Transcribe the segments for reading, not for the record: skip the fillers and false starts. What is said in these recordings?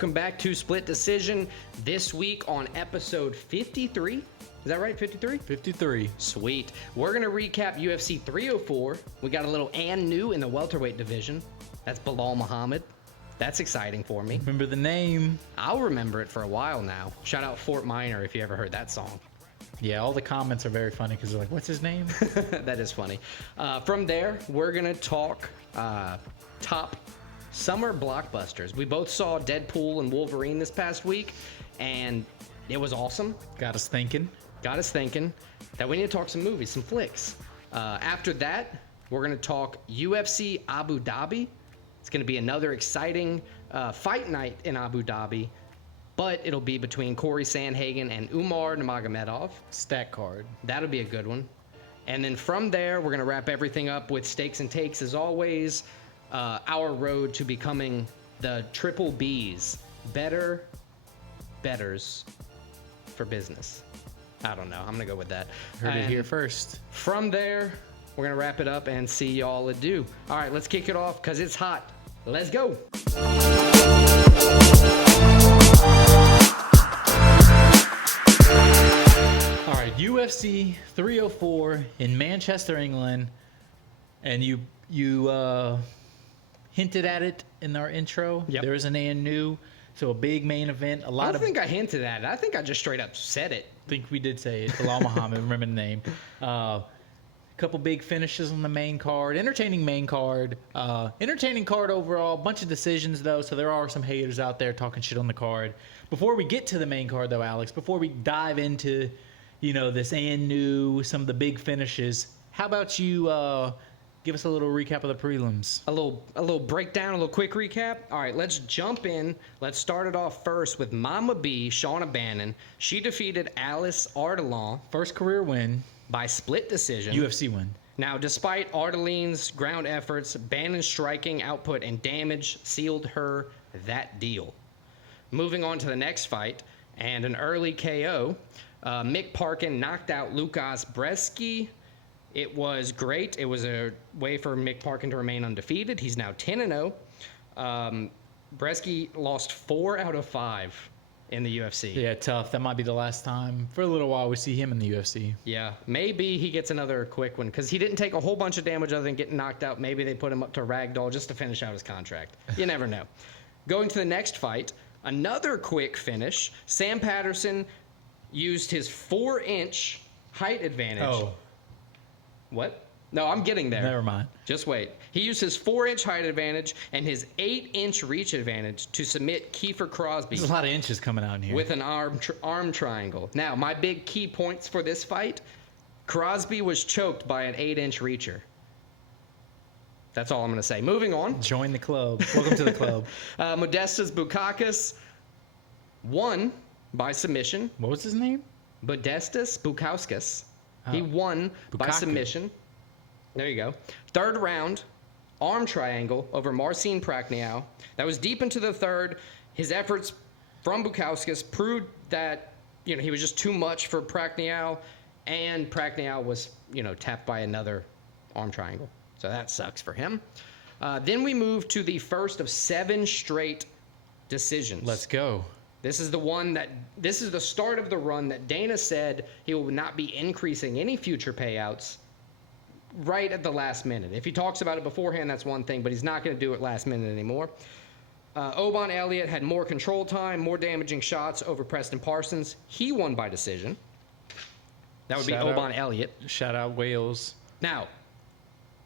welcome back to Split Decision. This week on episode 53. Is that right, 53? 53. Sweet. We're going to recap UFC 304. We got a little and new in the welterweight division. That's Belal Muhammad. That's exciting for me. Remember the name. I'll remember it for a while now. Shout out Fort Minor if you ever heard that song. Yeah, all the comments are very funny because they're like, what's his name? That is funny. From there, we're going to talk top Summer Blockbusters. We both saw Deadpool and Wolverine this past week, and it was awesome. Got us thinking that we need to talk some movies, some flicks. After that, we're going to talk UFC Abu Dhabi. It's going to be another exciting fight night in Abu Dhabi, but it'll be between Cory Sandhagen and Umar Nurmagomedov. Stat card. That'll be a good one. And then from there, we're going to wrap everything up with stakes and takes, as always. Our road to becoming the triple B's. Bettors for business. I don't know. I'm going to go with that. Heard it here first. From there, we're going to wrap it up and see y'all adieu. All right, let's kick it off because it's hot. Let's go. All right, UFC 304 in Manchester, England. And you hinted at it in our intro. Yep. There is an and new, so a big main event. I don't think I hinted at it. I think I just straight up said it. I think we did say it. Belal Muhammad, remember the name. Couple big finishes on the main card. Entertaining main card. Entertaining card overall. Bunch of decisions, though, so there are some haters out there talking shit on the card. Before we get to the main card, though, Alex, before we dive into, this and new, some of the big finishes, how about you give us a little recap of the prelims? A little breakdown, a little quick recap. All right, let's jump in. Let's start it off first with Mama B, Shauna Bannon. She defeated Alice Ardelon. First career win. By split decision. UFC win. Now, despite Ardeline's ground efforts, Bannon's striking output and damage sealed her that deal. Moving on to the next fight, and an early KO. Mick Parkin knocked out Lukas Breski. It was great. It was a way for Mick Parkin to remain undefeated. He's now 10-0. Breski lost 4 out of 5 in the UFC. Yeah, tough. That might be the last time for a little while we see him in the UFC. Yeah, maybe he gets another quick one because he didn't take a whole bunch of damage other than getting knocked out. Maybe they put him up to ragdoll just to finish out his contract. You never know. Going to the next fight, another quick finish. Sam Patterson used his 4-inch height advantage. Oh. What? No, I'm getting there. Never mind. Just wait. He used his 4-inch height advantage and his 8-inch reach advantage to submit Kiefer Crosby. There's a lot of inches coming out in here. With an arm triangle. Now, my big key points for this fight, Crosby was choked by an 8-inch reacher. That's all I'm going to say. Moving on. Join the club. Welcome to the club. Modestas Bukauskas won by submission. What was his name? Modestas Bukauskas. He won by submission. There you go. Third round, arm triangle over Marcin Prachnio. That was deep into the third. His efforts from Bukauskas proved that, he was just too much for Prachnio, and Prachnio was, tapped by another arm triangle. So that sucks for him. Then we move to the first of 7 straight decisions. Let's go. This is the start of the run that Dana said he will not be increasing any future payouts right at the last minute. If he talks about it beforehand, that's one thing, but he's not going to do it last minute anymore. Oban Elliott had more control time, more damaging shots over Preston Parsons. He won by decision. That would be Oban Elliott. Shout out Wales. Now,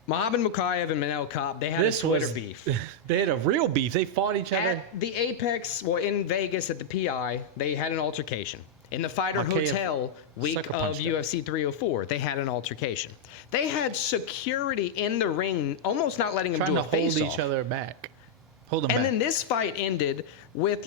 Muhammad Mukayev and Manel Kape, they had a Twitter beef. They had a real beef. They fought each other. At the Apex, in Vegas at the PI, they had an altercation. In the Fighter Hotel week of UFC 304, they had an altercation. They had security in the ring, almost not letting them do a face-off. Trying to hold each other back. Hold them back. And then this fight ended with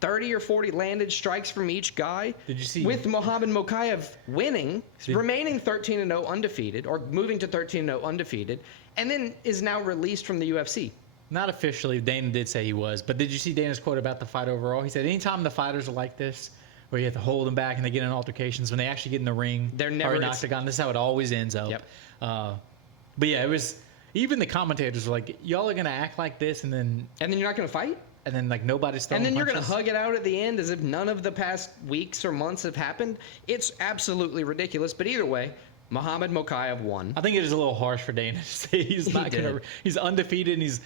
30 or 40 landed strikes from each guy. Did you see? With Muhammad Mukayev winning, remaining 13-0 undefeated, or moving to 13-0 undefeated, and then is now released from the UFC. Not officially. Dana did say he was. But did you see Dana's quote about the fight overall? He said anytime the fighters are like this, where you have to hold them back and they get in altercations, when they actually get in the ring, they're never in octagon. This is how it always ends up. Yep. But yeah, it was. Even the commentators were like, "Y'all are gonna act like this, and then you're not gonna fight." and then like nobody's throwing And then you're punches. going to hug it out at the end as if none of the past weeks or months have happened. It's absolutely ridiculous. But either way, Muhammad Mokaev won. I think it is a little harsh for Dana to say he's not going to. He's undefeated and he's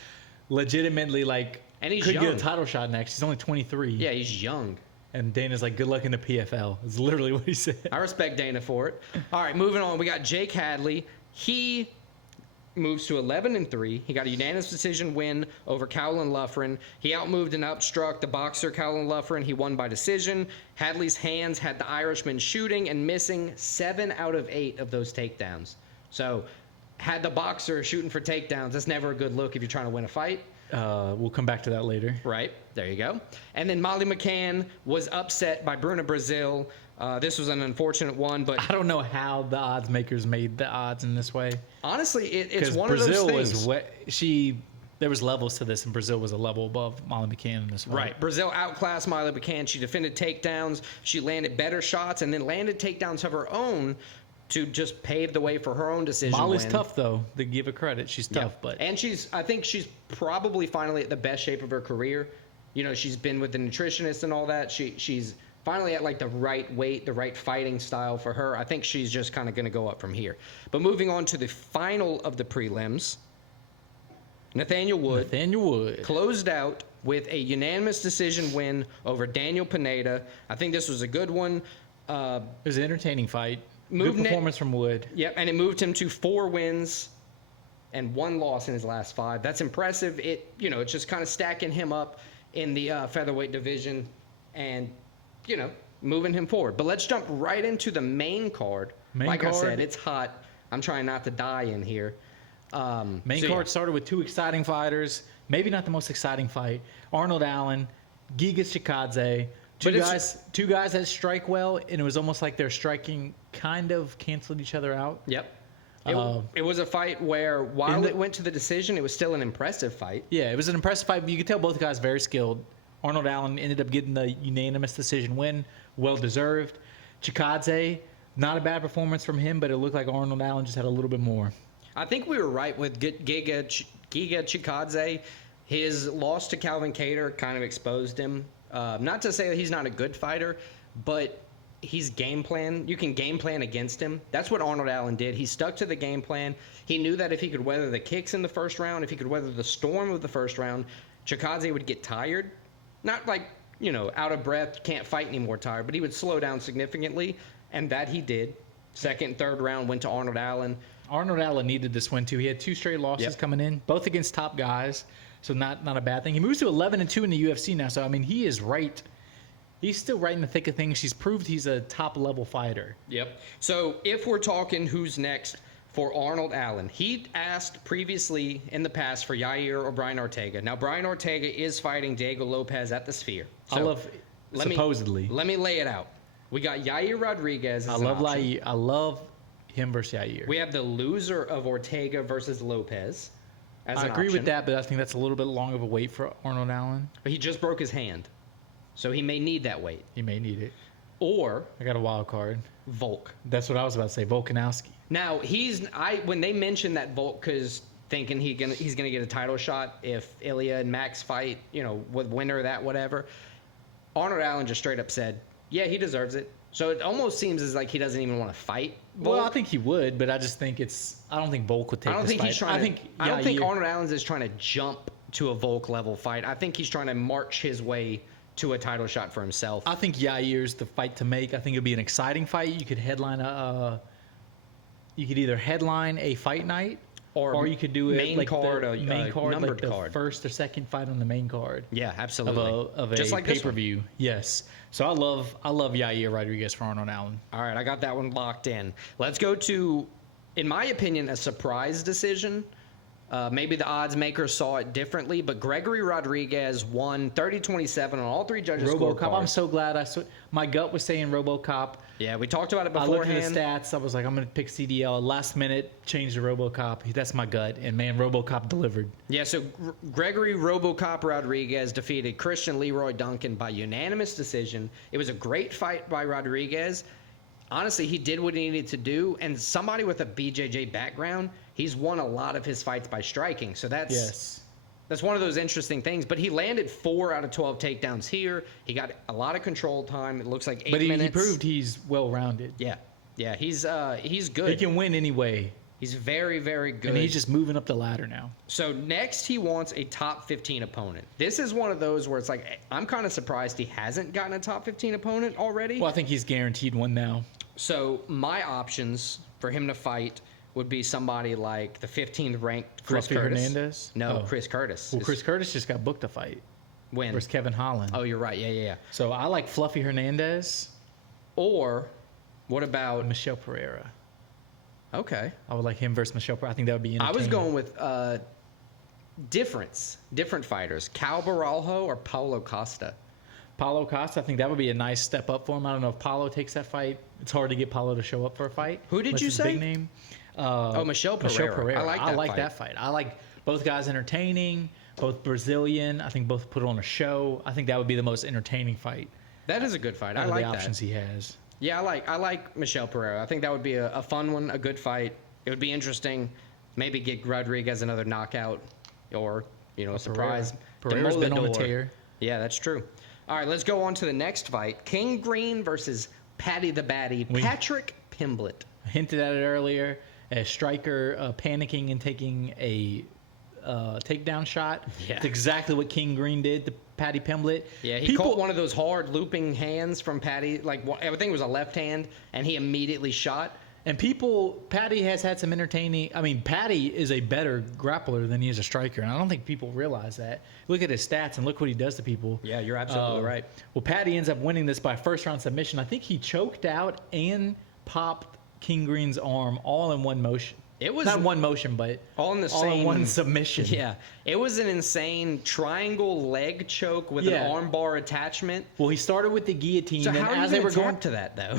legitimately like And he's could young. get a title shot next. He's only 23. Yeah, he's young. And Dana's like, good luck in the PFL. It's literally what he said. I respect Dana for it. All right, moving on. We got Jake Hadley. He moves to 11-3. He got a unanimous decision win over Cowlin Luffren. He outmoved and outstruck the boxer Cowlin Luffren. He won by decision. Hadley's hands had the Irishman shooting and missing 7 out of 8 of those takedowns. So had the boxer shooting for takedowns. That's never a good look if you're trying to win a fight. We'll come back to that later. Right. There you go. And then Molly McCann was upset by Bruna Brazil. This was an unfortunate one, but I don't know how the odds makers made the odds in this way. honestly, it's one Brazil of those things. There was levels to this, and Brazil was a level above Molly McCann in this fight. Right. Brazil outclassed Molly McCann. She defended takedowns. She landed better shots and then landed takedowns of her own to just pave the way for her own decision Molly's win. tough, though. To give her credit, she's Yeah. tough. But And I think she's probably finally at the best shape of her career. You know, she's been with the nutritionist and all that. She's finally at like the right weight, the right fighting style for her. I think she's just kind of going to go up from here. But moving on to the final of the prelims, Nathaniel Wood closed out with a unanimous decision win over Daniel Pineda. I think this was a good one. it was an entertaining fight. Moved Good performance from Wood. Yep, and it moved him to 4 wins and 1 loss in his last 5. That's impressive. It's just kind of stacking him up in the featherweight division and, moving him forward. But let's jump right into the main card. I said, it's hot. I'm trying not to die in here. Main card started with 2 exciting fighters. Maybe not the most exciting fight. Arnold Allen, Giga Chikadze. Two guys that strike well, and it was almost like their striking kind of canceled each other out. Yep. It was a fight where while it went to the decision, it was still an impressive fight. Yeah, it was an impressive fight. You could tell both guys very skilled. Arnold Allen ended up getting the unanimous decision win. Well-deserved. Chikadze, not a bad performance from him, but it looked like Arnold Allen just had a little bit more. I think we were right with Giga Chikadze. His loss to Calvin Kattar kind of exposed him. Not to say that he's not a good fighter, but he's game plan. You can game plan against him. That's what Arnold Allen did. He stuck to the game plan. He knew that if he could weather the kicks in the first round, if he could weather the storm of the first round, Chikadze would get tired. Not like, out of breath, can't fight anymore tired, but he would slow down significantly, and that he did. Second, third round went to Arnold Allen. Arnold Allen needed this win, too. He had 2 straight losses coming in, both against top guys, so not a bad thing. He moves to 11-2 in the UFC now, so, he is right. He's still right in the thick of things. He's proved he's a top-level fighter. Yep. So if we're talking who's next for Arnold Allen, he asked previously in the past for Yair or Brian Ortega. Now, Brian Ortega is fighting Diego Lopez at the Sphere. So supposedly. Let me lay it out. We got Yair Rodriguez as an option. I love him versus Yair. We have the loser of Ortega versus Lopez as an I agree option. with that, but I think that's a little bit long of a wait for Arnold Allen. But he just broke his hand, so he may need that weight. He may need it. Or I got a wild card. Volk. That's what I was about to say. Volkanovski. Now when they mentioned that Volk is thinking he's gonna get a title shot if Ilya and Max fight, with winner of that whatever. Arnold Allen just straight up said, yeah, he deserves it. So it almost seems as like he doesn't even want to fight Volk. Well, I think he would, but I just think I don't think Volk would take this fight. I don't think Arnold Allen is trying to jump to a Volk level fight. I think he's trying to march his way to a title shot for himself. I think Yair's the fight to make. I think it'd be an exciting fight. You could headline you could either headline a fight night, or you could do it main like card, the main card, numbered like the card. first or second fight on the main card. Yeah, absolutely. Of a just like pay-per-view. Yes. So I love Yair Rodriguez for Arnold Allen. All right, I got that one locked in. Let's go to, in my opinion, a surprise decision. Maybe the odds makers saw it differently, but Gregory Rodriguez won 30-27 on all 3 judges' RoboCop. scorecards. I'm so glad. My gut was saying RoboCop. Yeah, we talked about it I beforehand. looked at the stats. I was like, I'm going to pick CDL. Last minute, change to RoboCop. That's my gut. And, man, RoboCop delivered. Yeah, so Gregory RoboCop Rodriguez defeated Christian Leroy Duncan by unanimous decision. It was a great fight by Rodriguez. Honestly, he did what he needed to do. And somebody with a BJJ background, he's won a lot of his fights by striking. So that's That's one of those interesting things. But he landed 4 out of 12 takedowns here. He got a lot of control time. It looks like 8 minutes. But he proved he's well-rounded. Yeah. Yeah, he's good. He can win anyway. He's very, very good. And he's just moving up the ladder now. So next he wants a top 15 opponent. This is one of those where it's like, I'm kind of surprised he hasn't gotten a top 15 opponent already. Well, I think he's guaranteed one now. So my options for him to fight would be somebody like the 15th ranked Chris Fluffy Curtis. Hernandez? No, Chris Curtis. Well, Chris Curtis just got booked a fight. When? Versus Kevin Holland. Oh, you're right. Yeah. So I like Fluffy Hernandez. Or what about Michelle Pereira. Okay. I would like him versus Michelle Pereira. I think that would be entertaining. I was going with different fighters. Cal Baralho or Paulo Costa. Paulo Costa, I think that would be a nice step up for him. I don't know if Paulo takes that fight. It's hard to get Paulo to show up for a fight. Who did you it's a say? Big name. Michelle Pereira. I like that fight. I like both guys entertaining, both Brazilian. I think both put on a show. I think that would be the most entertaining fight. That is a good fight. I out of like the that. options he has. Yeah, I like Michelle Pereira. I think that would be a fun one, a good fight. It would be interesting. Maybe get Rodriguez another knockout or, a surprise. Pereira's been on a tear. Yeah, that's true. All right, let's go on to the next fight. King Green versus Patty the Batty. Patrick Pimblett. I hinted at it earlier. A striker panicking and taking a takedown shot. Yeah. It's exactly what King Green did to Patty Pimblett. Yeah, he caught one of those hard looping hands from Patty. Like, I think it was a left hand, and he immediately shot. And Patty has had some entertaining. I mean, Patty is a better grappler than he is a striker, and I don't think people realize that. Look at his stats and look what he does to people. Yeah, you're absolutely right. Well, Patty ends up winning this by first-round submission. I think he choked out and popped King Green's arm all in one motion. It was not one motion, but all in one submission. Yeah, it was an insane triangle leg choke with an armbar attachment. Well, he started with the guillotine. So and how are you they were going to that though?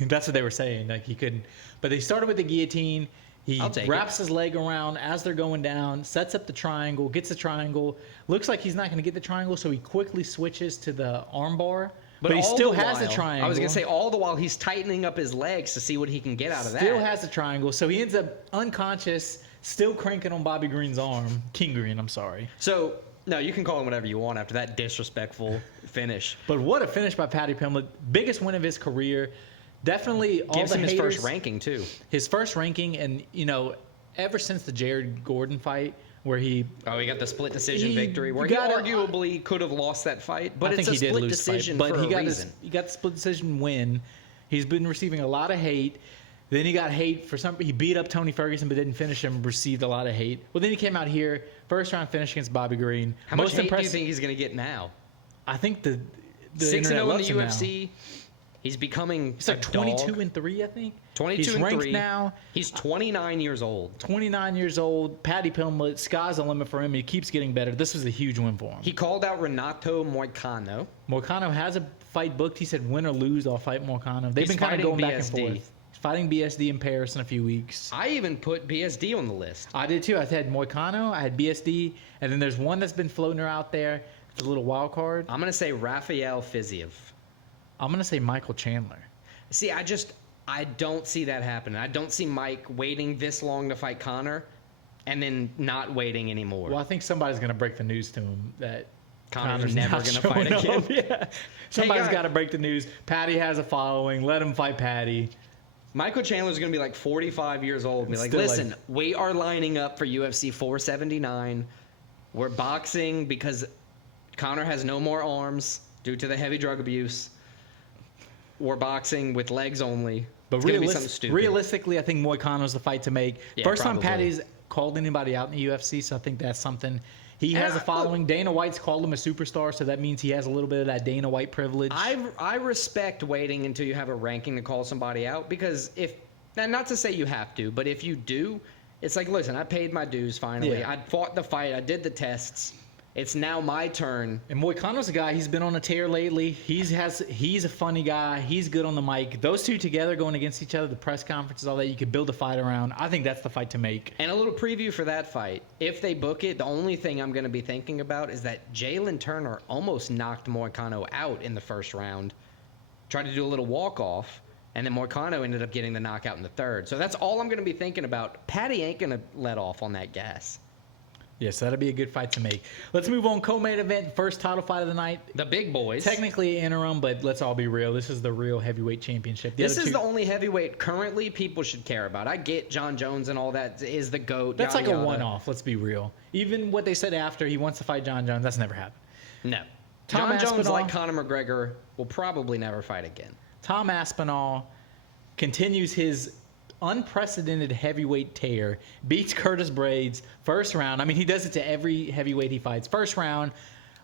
That's what they were saying. Like he couldn't. But they started with the guillotine. He wraps his leg around as they're going down, sets up the triangle, gets the triangle. Looks like he's not going to get the triangle, so he quickly switches to the armbar. But he still has the triangle. I was going to say, all the while he's tightening up his legs to see what he can get out of that. Still has the triangle, so he ends up unconscious, still cranking on Bobby Green's arm. King Green, I'm sorry. So, no, you can call him whatever you want after that disrespectful finish. But what a finish by Patty Pimblett. Biggest win of his career. Definitely all gives the him his haters, first ranking, too. His first ranking, and, ever since the Jared Gordon fight, where he got the split decision victory, where he arguably could have lost that fight, but it's a split decision for a reason. He got the split decision win. He's been receiving a lot of hate. Then he got hate for he beat up Tony Ferguson, but didn't finish him. Received a lot of hate. Well, then he came out here, first round finish against Bobby Green. How much hate do you think he's going to get now? I think the 6-0 in the UFC. Now. He's becoming. He's like 22-3, I think. 22-3. He's ranked now. He's 29 years old. 29 years old. Patty Pimblett. Sky's the limit for him. He keeps getting better. This was a huge win for him. He called out Renato Moicano. Moicano has a fight booked. He said, "Win or lose, I'll fight Moicano." They've been kind of going back and forth. He's fighting BSD in Paris in a few weeks. I even put BSD on the list. I did too. I had Moicano. I had BSD, and then there's one that's been floating out there. It's a little wild card. I'm gonna say Rafael Fiziev. I'm gonna say Michael Chandler. See, I don't see that happening. I don't see Mike waiting this long to fight Conor and then not waiting anymore. Well, I think somebody's going to break the news to him that Conor's never going to fight again. Yeah. Somebody's got to break the news. Patty has a following. Let him fight Patty. Michael Chandler's going to be like 45 years old and be like, listen, we are lining up for UFC 479. We're boxing because Conor has no more arms due to the heavy drug abuse. We're boxing with legs only. But realistically, I think Moicano's the fight to make. Yeah, First time Patty's called anybody out in the UFC, so I think that's something. He has a following. Dana White's called him a superstar, so that means he has a little bit of that Dana White privilege. I respect waiting until you have a ranking to call somebody out because not to say you have to, but if you do, it's like, listen, I paid my dues finally. Yeah. I fought the fight. I did the tests. It's now my turn. And Moicano's a guy. He's been on a tear lately. He's a funny guy. He's good on the mic. Those two together going against each other, the press conferences, all that, you could build a fight around. I think that's the fight to make. And a little preview for that fight. If they book it, the only thing I'm going to be thinking about is that Jalen Turner almost knocked Moicano out in the first round. Tried to do a little walk-off, and then Moicano ended up getting the knockout in the third. So that's all I'm going to be thinking about. Patty ain't going to let off on that gas. Yes, that'll be a good fight to make. Let's move on. Co-main event, first title fight of the night. The big boys. Technically interim, but let's all be real. This is the real heavyweight championship. This is the only heavyweight currently people should care about. I get John Jones and all that is the GOAT. That's like a one-off, let's be real. Even what they said after he wants to fight John Jones, that's never happened. No. Tom John Jones, Aspinall, like Conor McGregor, will probably never fight again. Tom Aspinall continues his unprecedented heavyweight tear, beats Curtis Blades first round. I mean, he does it to every heavyweight he fights. First round,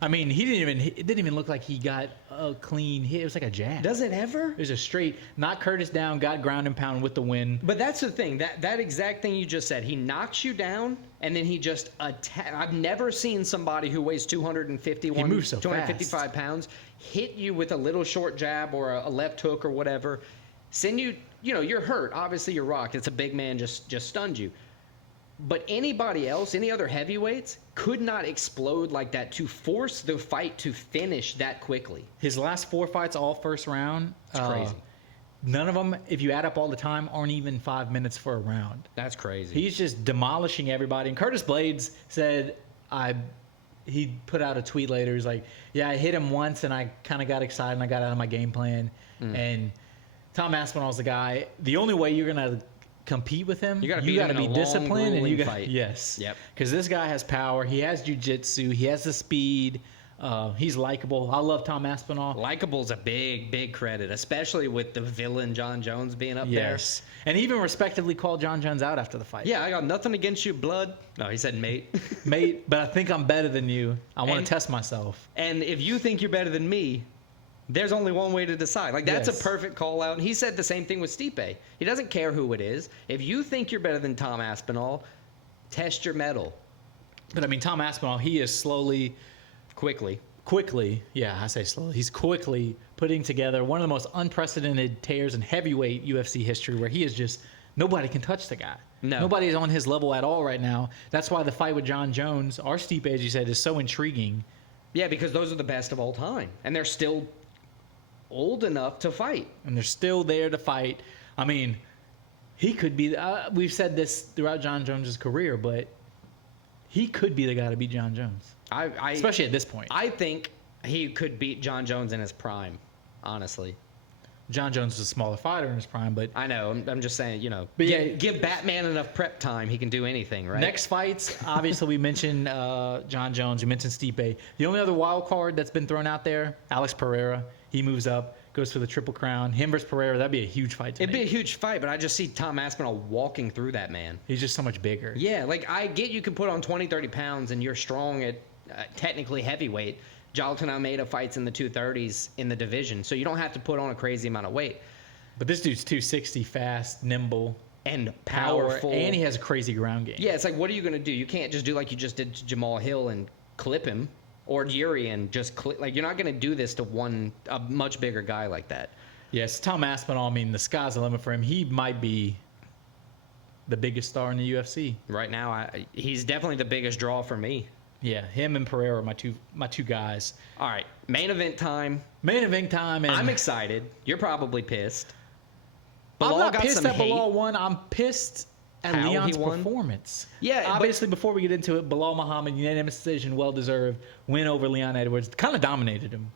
I mean, it didn't even look like he got a clean hit. It was like a jab. Does it ever? It was a straight, knocked Curtis down, got ground and pound with the win. But that's the thing. That exact thing you just said. He knocks you down, and then he just attacks. I've never seen somebody who weighs 251, He moves so 255 pounds, hit you with a little short jab or a left hook or whatever, send you, you're hurt. Obviously, you're rocked. It's a big man just stunned you. But anybody else, any other heavyweights, could not explode like that to force the fight to finish that quickly. His last 4 fights, all first round. It's crazy. None of them, if you add up all the time, aren't even 5 minutes for a round. That's crazy. He's just demolishing everybody. And Curtis Blades said, he put out a tweet later. He's like, yeah, I hit him once and I kind of got excited and I got out of my game plan. And Tom Aspinall's the guy. The only way you're going to compete with him, you got to be disciplined and you got fight. Yes. Yep. Because this guy has power. He has jiu-jitsu. He has the speed. He's likable. I love Tom Aspinall. Likeable's a big credit, especially with the villain John Jones being up Yes. And he even respectively called John Jones out after the fight. there. Yeah, I got nothing against you, blood. No, he said mate. Mate, but I think I'm better than you. I want And- to test myself. And if you think you're better than me, there's only one way to decide. Like, that's Yes. a perfect call out. And he said the same thing with Stipe. He doesn't care who it is. If you think you're better than Tom Aspinall, test your mettle But I mean, Tom Aspinall, he is quickly, yeah, I say slowly, he's quickly putting together one of the most unprecedented tears in heavyweight UFC history where he is just, nobody can touch the guy. No. Nobody is on his level at all right now. That's why the fight with John Jones, or Stipe, as you said, is so intriguing. Yeah, because those are the best of all time. And they're still old enough to fight. And they're still there to fight. I mean, he could be, we've said this throughout John Jones' career, but he could be the guy to beat John Jones. Especially at this point. I think he could beat John Jones in his prime, honestly. John Jones is a smaller fighter in his prime, but I know. I'm just saying, But yeah, give Batman enough prep time, he can do anything, right? next fights, obviously we mentioned John Jones, we mentioned Stipe. The only other wild card that's been thrown out there, Alex Pereira. He moves up, goes for the Triple Crown. Him versus Pereira, that'd be a huge fight to It'd make. be a huge fight, but I just see Tom Aspinall walking through that man. He's just so much bigger. Yeah, like I get you can put on 20, 30 pounds and you're strong at technically heavyweight. Jonathan Almeida fights in the 230s in the division, so you don't have to put on a crazy amount of weight. But this dude's 260, fast, nimble, And powerful, powerful. and he has a crazy ground game. Yeah, it's like, what are you going to do? You can't just do like you just did to Jamal Hill and clip him, or Yuri and just clip. Like, you're not going to do this to a much bigger guy like that. Yes, Tom Aspinall, I mean, the sky's the limit for him. He might be the biggest star in the UFC. Right now, he's definitely the biggest draw for me. Yeah, him and Pereira are my two guys. All right, main event time. Main event time. And I'm excited. You're probably pissed. I'm Belal not got pissed some that hate. Belal won. I'm pissed at How he Leon's won? performance. Yeah, obviously, before we get into it, Belal Muhammad, unanimous decision, well-deserved, win over Leon Edwards. Kind of dominated him.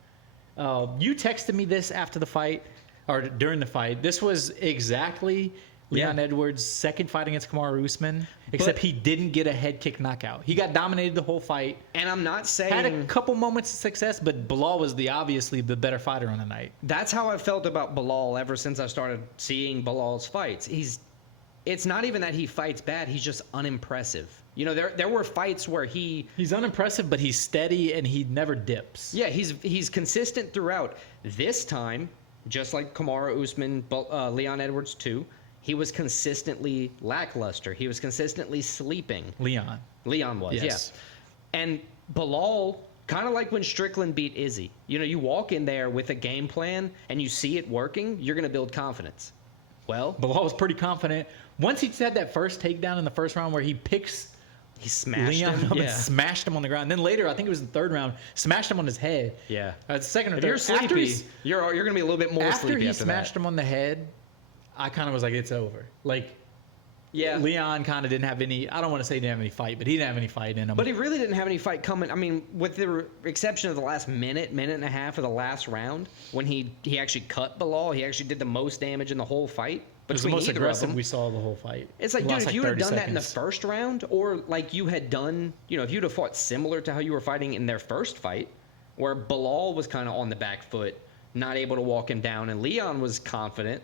You texted me this after the fight, or during the fight. This was exactly Leon Edwards' second fight against Kamaru Usman, except he didn't get a head kick knockout. He got dominated the whole fight. And I'm not saying... Had a couple moments of success, but Belal was obviously the better fighter on the night. That's how I felt about Belal ever since I started seeing Belal's fights. It's not even that he fights bad. He's just unimpressive. There were fights where he's unimpressive, but he's steady and he never dips. Yeah, he's consistent throughout. This time, just like Kamaru Usman, Leon Edwards too, he was consistently lackluster. He was consistently sleeping. Leon was, yes. Yeah. And Belal, kind of like when Strickland beat Izzy. You walk in there with a game plan and you see it working, you're going to build confidence. Well, Belal was pretty confident. Once he had that first takedown in the first round where he smashed Leon him. up and smashed him on the ground. Then later, I think it was the third round, smashed him on his head. Yeah. Second or If third. you're sleepy, you're going to be a little bit more after sleepy he after smashed that. him on the head, I kind of was like, it's over. Like, Yeah. Leon kind of didn't have any. I don't want to say he didn't have any fight, but he didn't have any fight in him. But he really didn't have any fight coming. I mean, with the exception of the last minute and a half of the last round, when he actually cut Belal, he actually did the most damage in the whole fight. It was the most aggressive we saw the whole fight. It's like, dude, if you would have done that in the first round, or like you had done, if you'd have fought similar to how you were fighting in their first fight, where Belal was kind of on the back foot, not able to walk him down, and Leon was confident.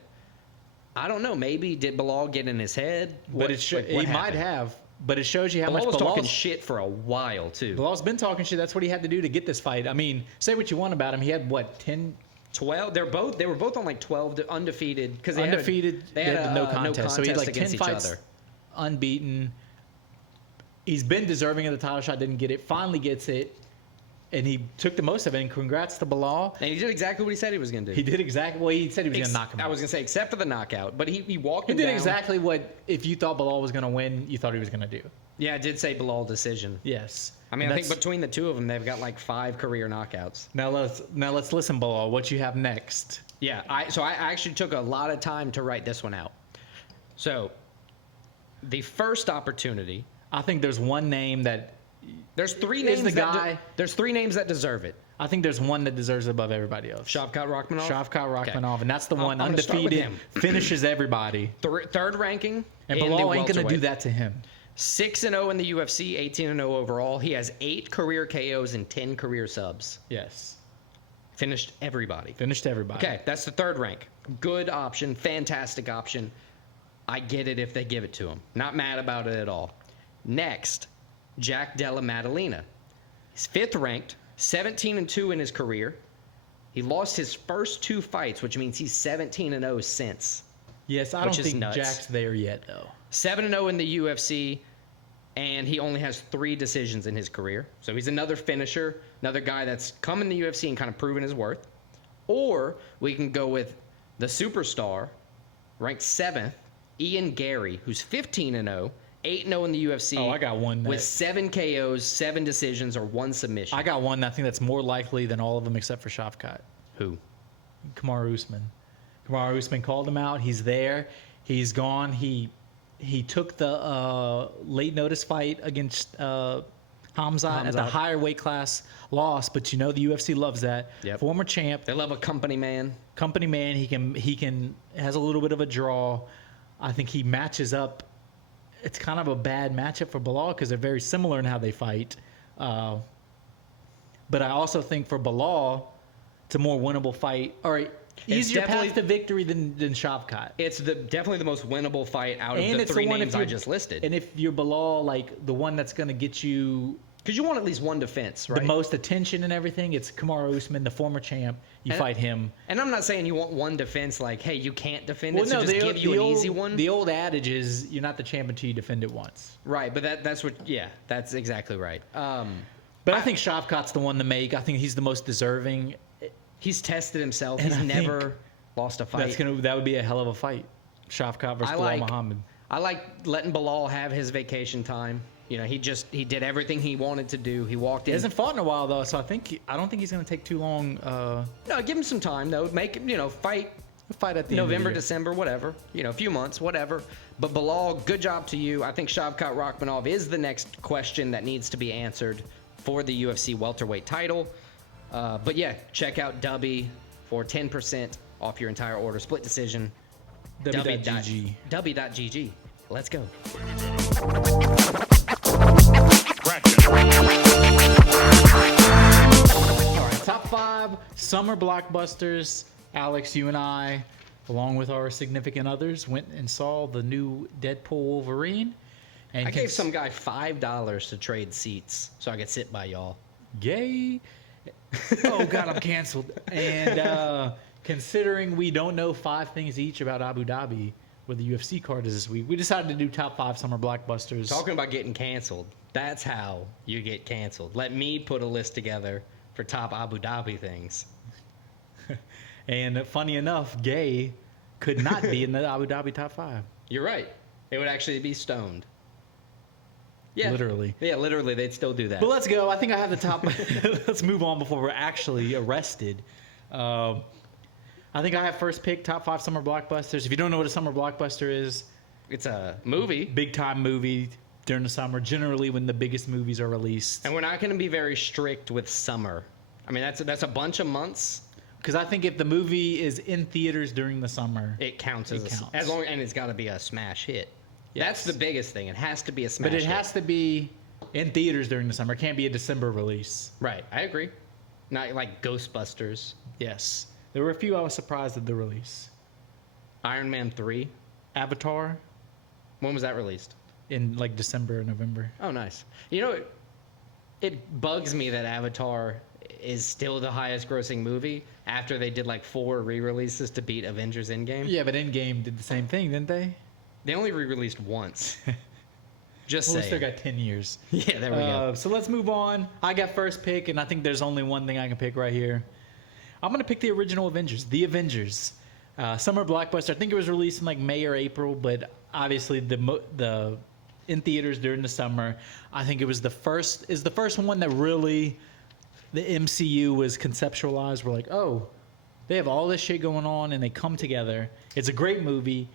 I don't know. Maybe did Belal get in his head? But he might have. But it shows you how much Belal was talking shit for a while too. Belal's been talking shit. That's what he had to do to get this fight. I mean, say what you want about him. He had what 10. 12. They were both on like 12 undefeated because they had no contest. So he had like 10 fights other. Unbeaten. He's been deserving of the title shot. Didn't get it. Finally gets it, and he took the most of it. And congrats to Belal. And he did exactly what he said he was going to do. He did exactly. Well, he said he was going to knock him out. I was going to say except for the knockout, but he walked him down. He did exactly what if you thought Belal was going to win, you thought he was going to do. Yeah, it did say Belal decision. Yes. I mean, I think between the two of them, they've got like 5 career knockouts. Now let's listen, Belal. What you have next? Yeah, I actually took a lot of time to write this one out. So, the first opportunity. I think there's one name that. There's 3 names. There's 3 names that deserve it. I think there's one that deserves it above everybody else. Shavkat Rakhmonov. Okay. And that's the one undefeated, finishes everybody. Third ranking. And Belal ain't gonna do that to him. 6-0 in the UFC, 18-0 overall. He has 8 career KOs and 10 career subs. Yes. Finished everybody. Okay, that's the third rank. Good option, fantastic option. I get it if they give it to him. Not mad about it at all. Next, Jack Della Maddalena. He's 5th ranked, 17-2 in his career. He lost his first 2 fights, which means he's 17-0 since. Yes, I don't think Jack's there yet, though. 7-0 in the UFC, and he only has 3 decisions in his career. So he's another finisher, another guy that's come in the UFC and kind of proven his worth. Or we can go with the superstar, ranked 7th, Ian Gary, who's 15-0, 8-0 in the UFC. Oh, I got one. With 7 KOs, 7 decisions, or 1 submission. I got one. I think that's more likely than all of them except for Shavkat. Who? Kamaru Usman. Kamaru Usman called him out. He's there. He's gone. He took the late notice fight against Hamza at the higher weight class, lost, but the UFC loves that. Yep. Former champ. They love a company man. He can has a little bit of a draw. I think he matches up. It's kind of a bad matchup for Belal because they're very similar in how they fight. But I also think for Belal, it's a more winnable fight. All right. Easier path to victory than Shavkat. It's definitely the most winnable fight out of the 3 names I just listed. And if you're Belal, like the one that's going to get you... Because you want at least one defense, right? The most attention and everything, it's Kamaru Usman, the former champ. You fight him. And I'm not saying you want one defense like, hey, you can't defend it, so just give you an easy one. The old adage is you're not the champ until you defend it once. Right, but that's exactly right. But I think Shavkat's the one to make. I think he's the most deserving. He's tested himself. He's never lost a fight. That would be a hell of a fight. Shavkat versus Belal Muhammad. I like letting Belal have his vacation time. He did everything he wanted to do. He walked in. He hasn't fought in a while though, so I don't think he's going to take too long. No, give him some time though. Make him, fight at the November, end of the December, whatever. A few months, whatever. But Belal, good job to you. I think Shavkat Rakhmonov is the next question that needs to be answered for the UFC welterweight title. But yeah, check out Dubby for 10% off your entire order. Split decision. W.GG. W.GG. Let's go. All right, top 5 summer blockbusters. Alex, you and I, along with our significant others, went and saw the new Deadpool Wolverine. And I gave some guy $5 to trade seats so I could sit by y'all. Gay. Oh, God, I'm canceled. And considering we don't know 5 things each about Abu Dhabi, where the UFC card is this week, we decided to do top 5 summer blockbusters. Talking about getting canceled, that's how you get canceled. Let me put a list together for top Abu Dhabi things. And funny enough, Gay could not be in the Abu Dhabi top 5. You're right. It would actually be stoned. Yeah. Literally. Yeah, literally, they'd still do that. But let's go. I think I have the top. Let's move on before we're actually arrested. I think I have first pick, top 5 summer blockbusters. If you don't know what a summer blockbuster is, It's a movie. Big time movie during the summer, generally when the biggest movies are released. And we're not going to be very strict with summer. I mean, that's a bunch of months. Because I think if the movie is in theaters during the summer, It counts It as counts. as long, and it's got to be a smash hit. Yes. That's the biggest thing. It has to be a smash but it hit. has to be in theaters during the summer. It can't be a December release. Right, I agree. Not like Ghostbusters, Yes. There were a few I was surprised at the release. Iron Man 3. Avatar When was that released? in like December or November. Oh, nice. You know, it bugs me that Avatar is still the highest grossing movie after they did like 4 re-releases to beat Avengers Endgame. Yeah, but Endgame did the same thing, didn't they? They only re-released once. Just Well, we saying. still got 10 years. Yeah, there we go. So let's move on. I got first pick, and I think there's only one thing I can pick right here. I'm going to pick the original Avengers, The Avengers. Summer Blockbuster. I think it was released in like May or April, but obviously the in theaters during the summer. I think it was the first one that really the MCU was conceptualized. We're like, oh, they have all this shit going on and they come together. It's a great movie.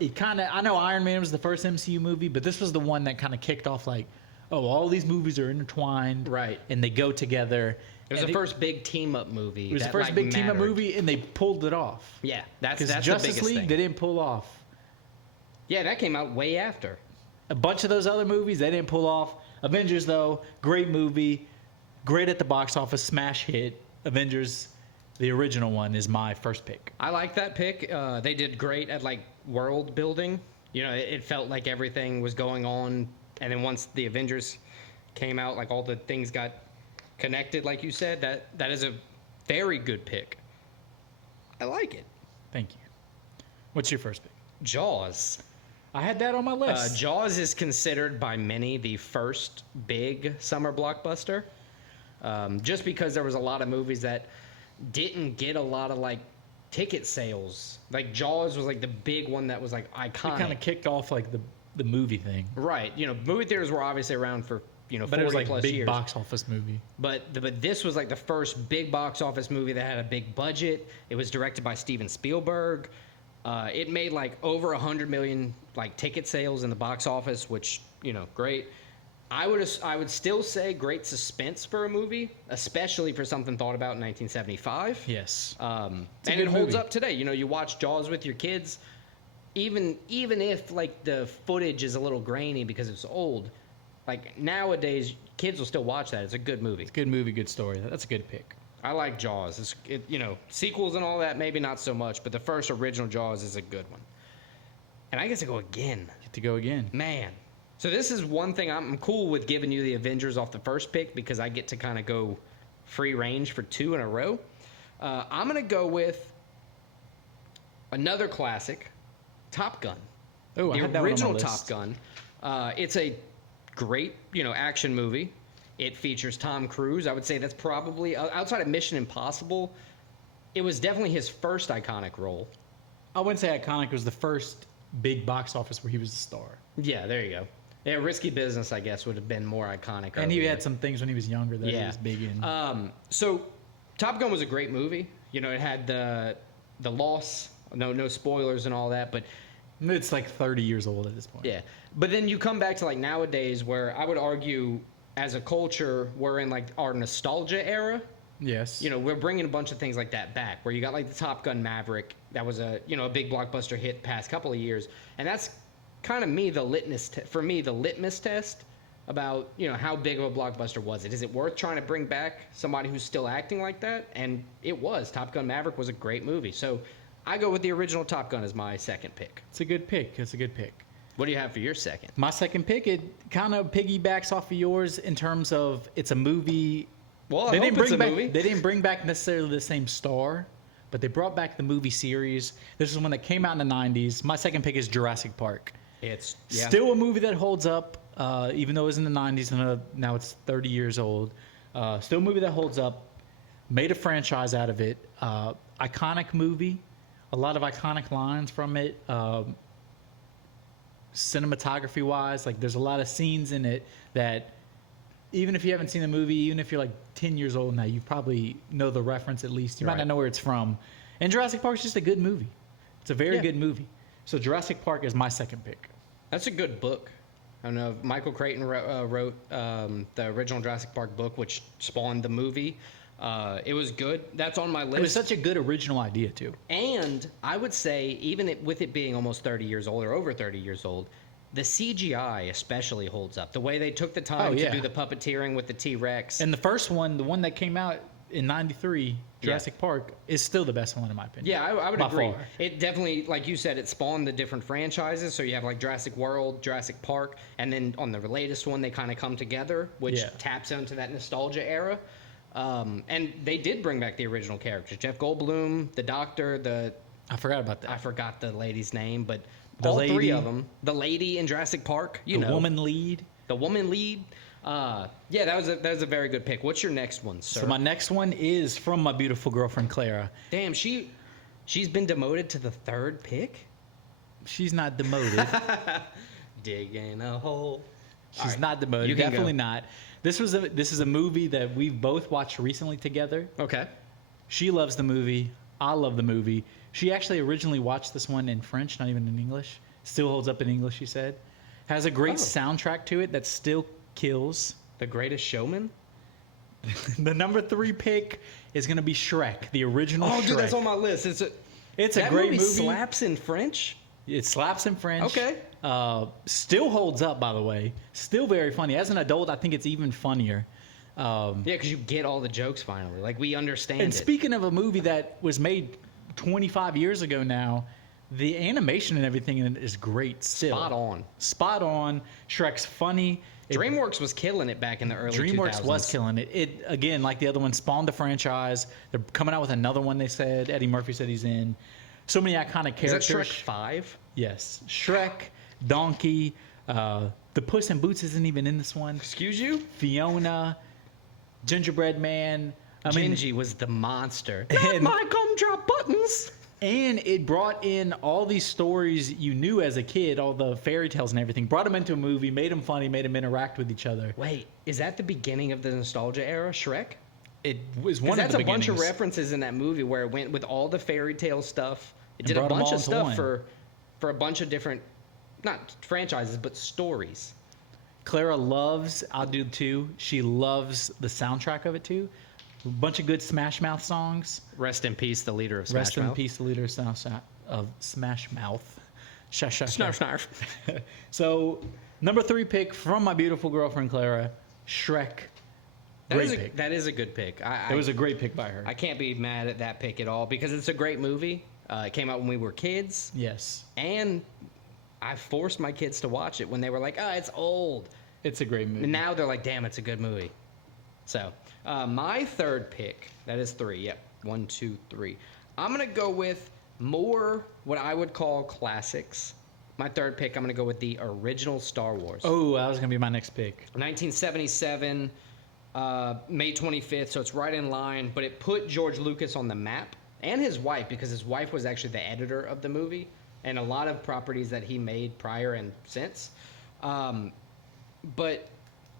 I know Iron Man was the first MCU movie, but this was the one that kind of kicked off like, oh, all these movies are intertwined. Right. And they go together. It was the first big team-up movie. It was the that, first like, big team-up mattered. movie, and they pulled it off. Yeah, that's Because the Justice biggest League, thing. they didn't pull off. Yeah, that came out way after. A bunch of those other movies, they didn't pull off. Avengers, though, great movie. Great at the box office, smash hit. Avengers, the original one, is my first pick. I like that pick. They did great at like world building. You know, it felt like everything was going on, and then once the Avengers came out, like all the things got connected, like you said. That is a very good pick. I like it. Thank you. What's your first pick? Jaws. I had that on my list. Jaws is considered by many the first big summer blockbuster, just because there was a lot of movies that didn't get a lot of like ticket sales. Like Jaws was like the big one that was like iconic. It kind of kicked off like the movie thing. Right. You know, movie theaters were obviously around for, you know, 40 But it was like plus big years. box office movie. But this was like the first big box office movie that had a big budget. It was directed by Steven Spielberg. It made like over 100 million like ticket sales in the box office, which, you know, great. I would still say great suspense for a movie, especially for something thought about in 1975. Yes. And good it holds movie. up today. You know, you watch Jaws with your kids, even if like the footage is a little grainy because it's old. Like nowadays, kids will still watch that. It's a good movie. Good movie, good story. That's a good pick. I like Jaws. You know, sequels and all that maybe not so much, but the first original Jaws is a good one. And I get to go again. Get to go again. Man. So this is one thing I'm cool with giving you the Avengers off the first pick because I get to kind of go free range for 2 in a row. I'm going to go with another classic, Top Gun. Oh, I had that one on my original list. Top Gun. It's a great, you know, action movie. It features Tom Cruise. I would say that's probably outside of Mission Impossible. It was definitely his first iconic role. I wouldn't say iconic. It was the first big box office where he was the star. Yeah, there you go. Yeah, Risky Business, I guess, would have been more iconic. And he earlier. had some things when he was younger that he was big in. So, Top Gun was a great movie. You know, it had the loss. No spoilers and all that, but It's like 30 years old at this point. yeah. But then you come back to like nowadays, where I would argue, as a culture, we're in like our nostalgia era. Yes. You know, we're bringing a bunch of things like that back, where you got like the Top Gun Maverick, that was a big blockbuster hit past couple of years, and that's kind of the litmus test about, you know, how big of a blockbuster was it? Is it worth trying to bring back somebody who's still acting like that? And it was. Top Gun Maverick was a great movie, so I go with the original Top Gun as my second pick. It's a good pick. It's a good pick. What do you have for your second? My second pick, it kind of piggybacks off of yours in terms of it's a movie. Well, They didn't movie. bring back necessarily the same star, but they brought back the movie series. This is one that came out in the 90s. My second pick is Jurassic Park. It's Still a movie that holds up, even though it was in the 90s and now it's 30 years old. Still a movie that holds up. Made a franchise out of it. Iconic movie. A lot of iconic lines from it. Cinematography wise, like there's a lot of scenes in it that even if you haven't seen the movie, even if you're like 10 years old now, you probably know the reference at least. You might Right. not know where it's from. And Jurassic Park is just a good movie. It's a very good movie. So Jurassic Park is my second pick. That's a good book. I don't know. Michael Crichton wrote the original Jurassic Park book, which spawned the movie. It was good. That's on my list. It was such a good original idea, too. And I would say, even with it being almost 30 years old or over 30 years old, the CGI especially holds up. The way they took the time to do the puppeteering with the T-Rex. And the first one, the one that came out in '93, Jurassic Park, is still the best one in my opinion. Yeah, I would agree. Far. It definitely, like you said, it spawned the different franchises. So you have like Jurassic World, Jurassic Park, and then on the latest one, they kind of come together, which taps into that nostalgia era. And they did bring back the original characters. Jeff Goldblum, the Doctor, I forgot about that. I forgot the lady's name, but the all lady, three of them. The lady in Jurassic Park, the woman lead. The woman lead. Yeah, that was a very good pick. What's your next one, sir? So my next one is from my beautiful girlfriend Clara. Damn, she's been demoted to the third pick? She's not demoted. Digging a hole. She's not demoted. Definitely not. This is a movie that we've both watched recently together. Okay. She loves the movie. I love the movie. She actually originally watched this one in French, not even in English. Still holds up in English, she said. Has a great soundtrack to it that still kills. The Greatest Showman? The number 3 pick is going to be Shrek, the original Shrek. Oh, dude, that's on my list. It's a great movie. Slaps in French? It slaps in French. Okay. Still holds up, by the way. Still very funny. As an adult, I think it's even funnier. Yeah, because you get all the jokes finally. Like, we understand And speaking of a movie that was made 25 years ago now, the animation and everything in it is great still. Spot on. Spot on. Shrek's funny. DreamWorks was killing it back in the early 2000s. DreamWorks was killing it. It, again, like the other one, spawned the franchise. They're coming out with another one, they said. Eddie Murphy said he's in. So many iconic characters. Is that Shrek 5? Yes. Shrek, Donkey, the Puss in Boots isn't even in this one. Excuse you? Fiona, Gingerbread Man. Gingy was the monster. Not my gumdrop buttons. And it brought in all these stories you knew as a kid, all the fairy tales and everything. Brought them into a movie, made them funny, made them interact with each other. Wait, is that the beginning of the nostalgia era, Shrek? It was one of the That's a beginnings. bunch of references in that movie where it went with all the fairy tale stuff. It did a bunch of stuff for a bunch of different, not franchises, but stories. Clara loves, I'll do too, she loves the soundtrack of it too. A bunch of good Smash Mouth songs. Rest in peace, the leader of Smash Rest Mouth. in peace, the leader of Smash Mouth. Snarf, snarf. So, number 3 pick from my beautiful girlfriend Clara, Shrek. Great pick. That is a good pick. It was a great pick by her. I can't be mad at that pick at all because it's a great movie. It came out when we were kids. Yes. And I forced my kids to watch it when they were like, it's old. It's a great movie. And now they're like, damn, it's a good movie. So, my third pick, that is 3. Yep. 1, 2, 3. I'm going to go with more what I would call classics. My third pick, I'm going to go with the original Star Wars. Oh, that was going to be my next pick. 1977, May 25th, so it's right in line. But it put George Lucas on the map, and his wife, because his wife was actually the editor of the movie, and a lot of properties that he made prior and since. But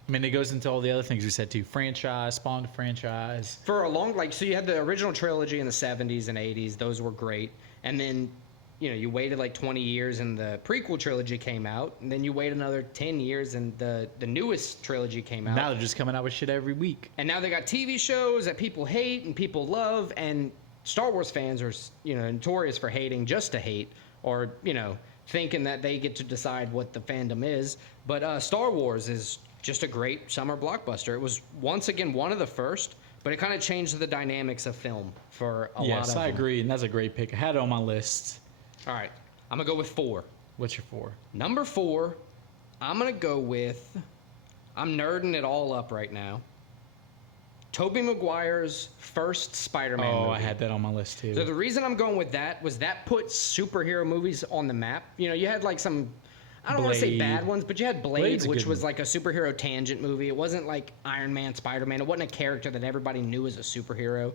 I mean, it goes into all the other things we said too. Franchise, spawned franchise. for a long, so you had the original trilogy in the 70s and 80s. Those were great. And then, you waited like 20 years and the prequel trilogy came out. And then you wait another 10 years and the newest trilogy came out. Now they're just coming out with shit every week. And now they got TV shows that people hate and people love. And Star Wars fans are, notorious for hating just to hate or, thinking that they get to decide what the fandom is. But Star Wars is just a great summer blockbuster. It was once again one of the first, but it kind of changed the dynamics of film for a lot of them. Yes, I agree, and that's a great pick. I had it on my list. All right, I'm gonna go with 4. What's your 4? Number 4, I'm gonna go with. I'm nerding it all up right now. Tobey Maguire's first Spider-Man movie. Oh, I had that on my list too. So the reason I'm going with that was that put superhero movies on the map. You had like some, I don't want to say bad ones, but you had Blade, which was like a superhero tangent movie. It wasn't like Iron Man, Spider-Man. It wasn't a character that everybody knew as a superhero.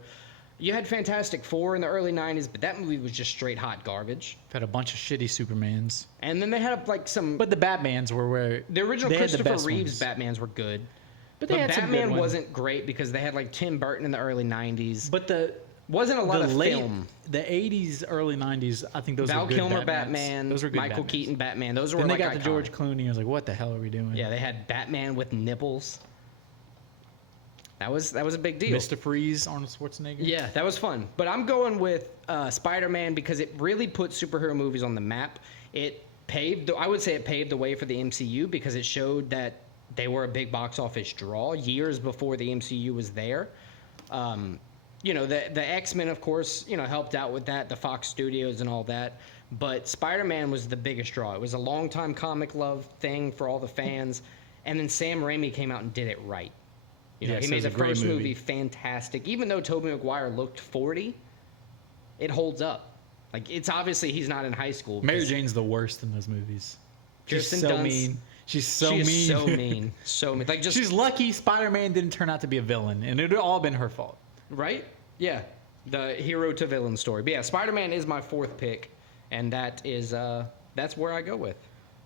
You had Fantastic Four in the early 90s, but that movie was just straight hot garbage. Had a bunch of shitty Supermans. And then they had like some... But the Batmans were where... The original Christopher Reeves Batmans were good. But they had some good Batman ones. wasn't great because they had like Tim Burton in the early 90s. But wasn't a lot of film. The 80s, early 90s, I think those were good Kilmer Batmans. Batman, Those were good Michael Batmans. Keaton Batman. Those were Then they like got the iconic. George Clooney. I was like, what the hell are we doing? Yeah, they had Batman with nipples. That was a big deal. Mr. Freeze, Arnold Schwarzenegger. Yeah, that was fun. But I'm going with Spider-Man because it really put superhero movies on the map. I would say it paved the way for the MCU because it showed that they were a big box office draw years before the MCU was there. The X-Men, of course, helped out with that, the Fox Studios and all that. But Spider-Man was the biggest draw. It was a long-time comic love thing for all the fans. And then Sam Raimi came out and did it right. He made the first movie fantastic. Even though Tobey Maguire looked 40, it holds up. Like, it's obviously he's not in high school. Mary Jane's the worst in those movies. She's Kirsten so Dunst, mean. She's so mean. She's so mean. So mean. Like, She's lucky Spider-Man didn't turn out to be a villain, and it would all been her fault. Right? Yeah. The hero to villain story. But yeah, Spider-Man is my fourth pick, and that's where I go with.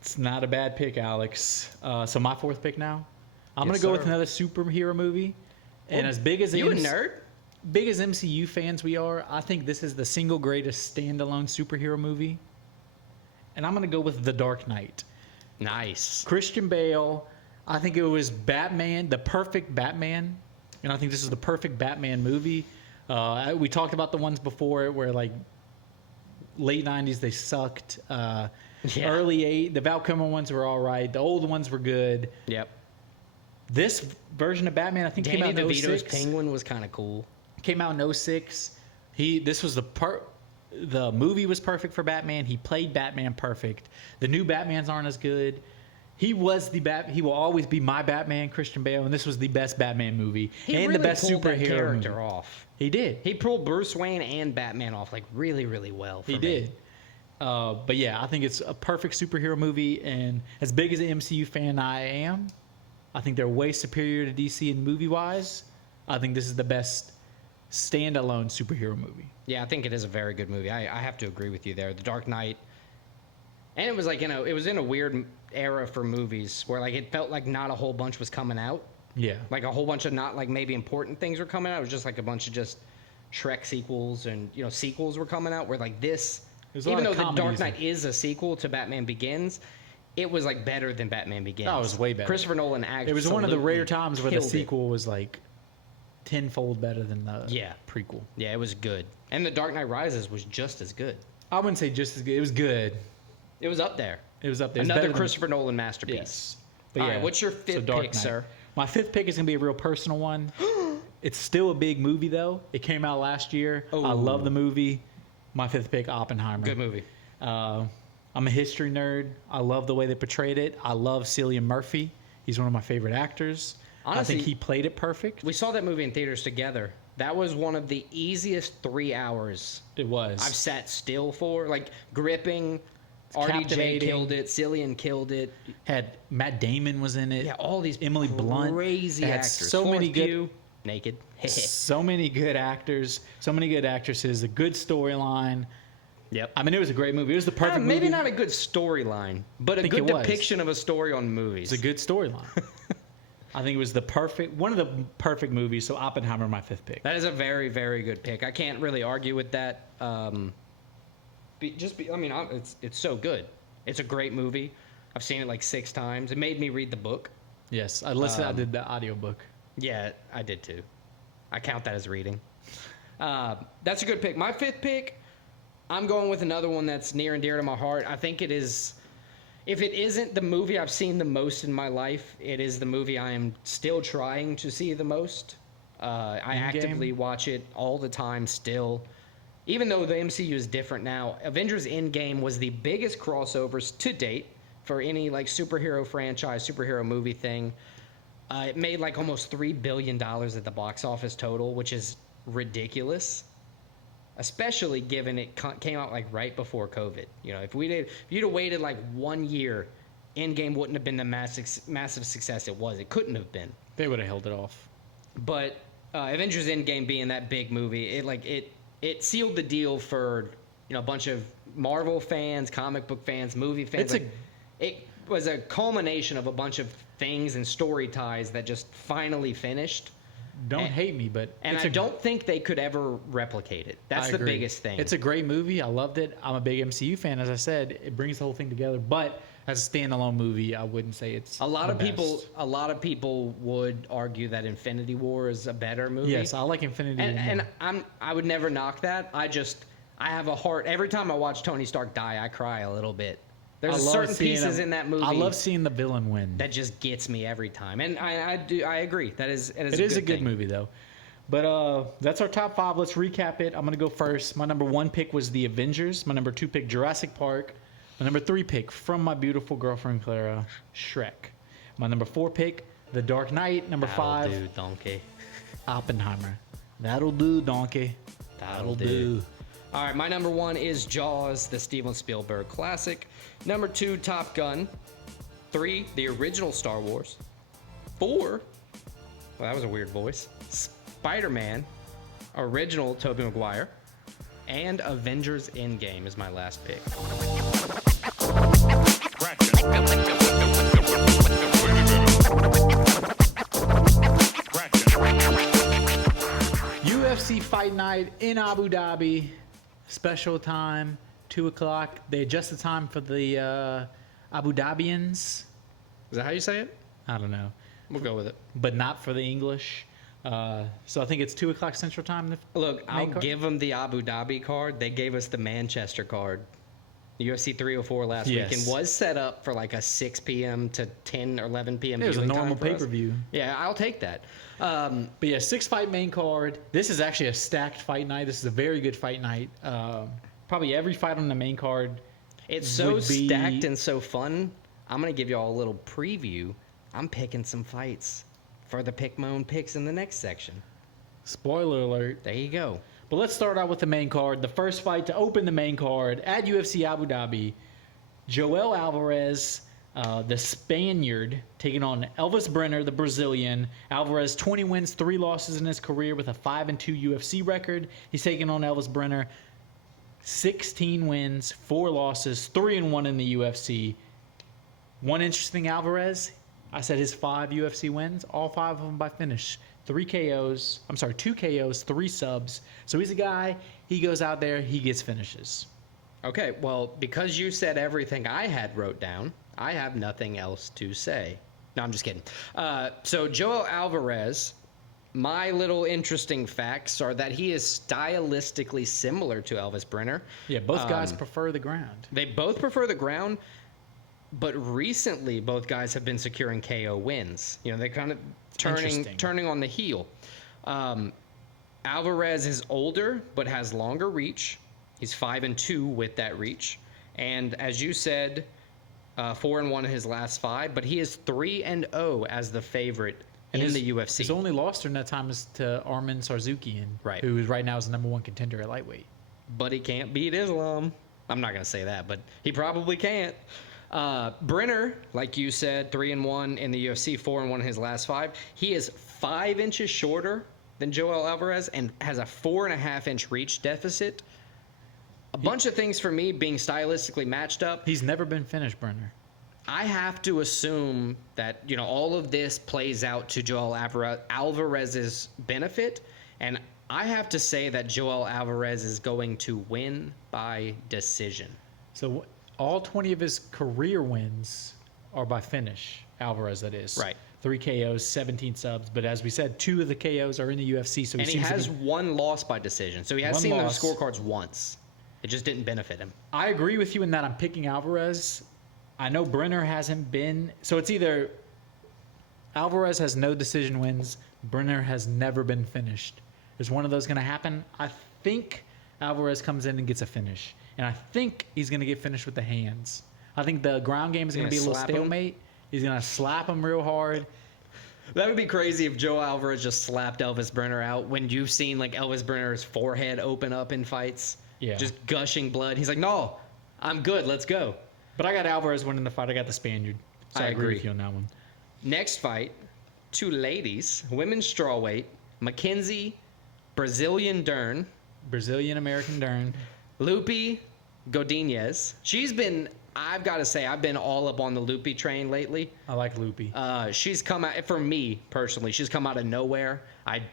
It's not a bad pick, Alex. So my fourth pick now. I'm Yes, gonna go with sir. another superhero movie, and Well, as big as You a nerd? big as MCU fans we are, I think this is the single greatest standalone superhero movie, and I'm gonna go with The Dark Knight. Nice. Christian Bale. I think it was Batman, the perfect Batman, and I think this is the perfect Batman movie. We talked about the ones before where like late '90s they sucked. Early the Val Kilmer ones were all right. The old ones were good. Yep. This version of Batman, I think, Danny came out in DeVito's 06. Penguin was kind of cool. Came out in 06. This was the movie was perfect for Batman. He played Batman perfect. The new Batmans aren't as good. He was he will always be my Batman, Christian Bale, and this was the best Batman movie and the best pulled that superhero character movie. off. He did. He pulled Bruce Wayne and Batman off like really, really well. He did. But yeah, I think it's a perfect superhero movie, and as big as an MCU fan I am, I think they're way superior to DC in movie-wise. I think this is the best standalone superhero movie. Yeah, I think it is a very good movie. I have to agree with you there. The Dark Knight, and it was like it was in a weird era for movies where like it felt like not a whole bunch was coming out. Yeah. Like a whole bunch of not like maybe important things were coming out. It was just like a bunch of just Shrek sequels and sequels were coming out. Where like this, even though The Dark Knight is a sequel to Batman Begins, it was like better than Batman Begins. Oh, it was way better. Christopher Nolan actually. It was one of the rare times where the killed it. sequel was like tenfold better than the Yeah. prequel. Yeah, it was good. And The Dark Knight Rises was just as good. I wouldn't say just as good. It was good. It was up there. It was up there. It was Another better than- Christopher Nolan masterpiece. Yes. But All yeah, right, what's your so fifth Dark pick, Knight. sir? My fifth pick is going to be a real personal one. It's still a big movie, though. It came out last year. I Oh. love the movie. My fifth pick, Oppenheimer. Good movie. I'm a history nerd. I love the way they portrayed it. I love Cillian Murphy. He's one of my favorite actors. I Honestly, think he played it perfect. We saw that movie in theaters together. That was one of the easiest 3 hours It was. I've sat still for. Like, gripping. RDJ captivating. killed it. Cillian killed it. Had Matt Damon was in it. Yeah, all these Emily Blunt. crazy It had actors. so many Florence good- Pugh, naked. So many good actors. So many good actresses. A good storyline. Yep. I mean, it was a great movie. It was the perfect Maybe movie. not a good storyline, but a think good it was. depiction of a story on movies. It's a good storyline. I think it was one of the perfect movies. So Oppenheimer, my fifth pick. That is a very, very good pick. I can't really argue with that. It's so good. It's a great movie. I've seen it like 6 times. It made me read the book. Yes, I listened. I did the audiobook. Yeah, I did too. I count that as reading. That's a good pick. My fifth pick, I'm going with another one that's near and dear to my heart. I think it is. If it isn't the movie I've seen the most in my life, it is the movie I am still trying to see the most. I actively watch it all the time still. Even though the MCU is different now, Avengers Endgame was the biggest crossovers to date for any like superhero franchise, superhero movie thing. It made like almost $3 billion at the box office total, which is ridiculous. Especially given it came out like right before COVID. If you'd have waited like 1 year, Endgame wouldn't have been the massive success it was. It couldn't have been. They would have held it off. But Avengers Endgame being that big movie, it sealed the deal for a bunch of Marvel fans, comic book fans, movie fans. It was a culmination of a bunch of things and story ties that just finally finished. don't hate me, but I don't think they could ever replicate it. That's the biggest thing. It's a great movie. I loved it. I'm a big MCU fan, as I said. It brings the whole thing together. But as a standalone movie, I wouldn't say it's a lot of people would argue that Infinity War is a better movie. Yes, I like Infinity War. And I would never knock that. I have a heart. Every time I watch Tony Stark die, I cry a little bit. There's certain pieces in that movie. I love seeing the villain win. That just gets me every time, and I agree. It is a good movie though. But that's our top 5. Let's recap it. I'm gonna go first. My number 1 pick was The Avengers. My number 2 pick, Jurassic Park. My number 3 pick, From My Beautiful Girlfriend Clara, Shrek. My number 4 pick, The Dark Knight. Number 5, That'll do, donkey. Oppenheimer. That'll do, donkey. That'll do. All right, my number 1 is Jaws, the Steven Spielberg classic. Number 2, Top Gun. 3, the original Star Wars. 4, well, that was a weird voice. Spider-Man, original Tobey Maguire. And Avengers Endgame is my last pick. UFC Fight Night in Abu Dhabi. Special time, 2 o'clock. They adjust the time for the Abu Dhabians. Is that how you say it? I don't know. We'll go with it. But not for the English. So I think it's 2 o'clock Central Time. Look, I'll give them the Abu Dhabi card. They gave us the Manchester card. UFC 304 last weekend was set up for like a 6 p.m. to 10 or 11 p.m. It was a normal pay-per-view. Yeah, I'll take that. But yeah, 6-fight main card. This is actually a stacked fight night. This is a very good fight night. Probably every fight on the main card. It's so stacked and so fun. I'm going to give you all a little preview. I'm picking some fights for the Pick My Own Picks in the next section. Spoiler alert. There you go. But let's start out with the main card. The first fight to open the main card at UFC Abu Dhabi. Joel Alvarez, the Spaniard, taking on Elvis Brenner, the Brazilian. Alvarez, 20 wins, 3 losses in his career with a 5-2 UFC record. He's taking on Elvis Brenner, 16 wins, 4 losses, 3-1 in the UFC. One interesting Alvarez, I said his 5 UFC wins, all 5 of them by finish. 2 KOs, 3 subs. So he's a guy, he goes out there, he gets finishes. Okay, well, because you said everything I had wrote down, I have nothing else to say. No, I'm just kidding. So Joel Alvarez, my little interesting facts are that he is stylistically similar to Elvis Brenner. Yeah, both guys prefer the ground. They both prefer the ground, but recently both guys have been securing KO wins. You know, they kind of turning on the heel. Alvarez is older but has longer reach. He's 5-2 with that reach, and as you said, 4-1 in his last 5. But he is 3-0 as the favorite in the UFC. His only loss during that time is to Arman Tsarukyan, right? Who right now is the number 1 contender at lightweight. But he can't beat Islam. I'm not gonna say that, but he probably can't. Brenner, like you said, 3-1 in the UFC, 4-1 in his last 5. He is 5 inches shorter than Joel Alvarez and has a 4.5-inch reach deficit. A bunch of things for me being stylistically matched up. He's never been finished, Brenner. I have to assume that, you know, all of this plays out to Joel Alvarez's benefit, and I have to say that Joel Alvarez is going to win by decision. So all 20 of his career wins are by finish. Alvarez, that is. Right. 3 KOs, 17 subs. But as we said, 2 of the KOs are in the UFC. So he has 1 loss by decision. So he has seen those scorecards once. It just didn't benefit him. I agree with you in that I'm picking Alvarez. I know Brenner hasn't been. So it's either Alvarez has no decision wins, Brenner has never been finished. Is one of those going to happen? I think Alvarez comes in and gets a finish. And I think he's going to get finished with the hands. I think the ground game is going to be a little stalemate. He's going to slap him real hard. That would be crazy if Joe Alvarez just slapped Elvis Brenner out when you've seen like Elvis Brenner's forehead open up in fights. Yeah. Just gushing blood. He's like, no, I'm good. Let's go. But I got Alvarez winning the fight. I got the Spaniard. So I agree with you on that one. Next fight, 2 ladies, women's strawweight, Mackenzie, Brazilian Dern. Brazilian-American Dern. Lupi Godinez. She's been I've got to say, I've been all up on the Loopy train lately. I like Loopy. She's come out, for me personally, she's come out of nowhere. I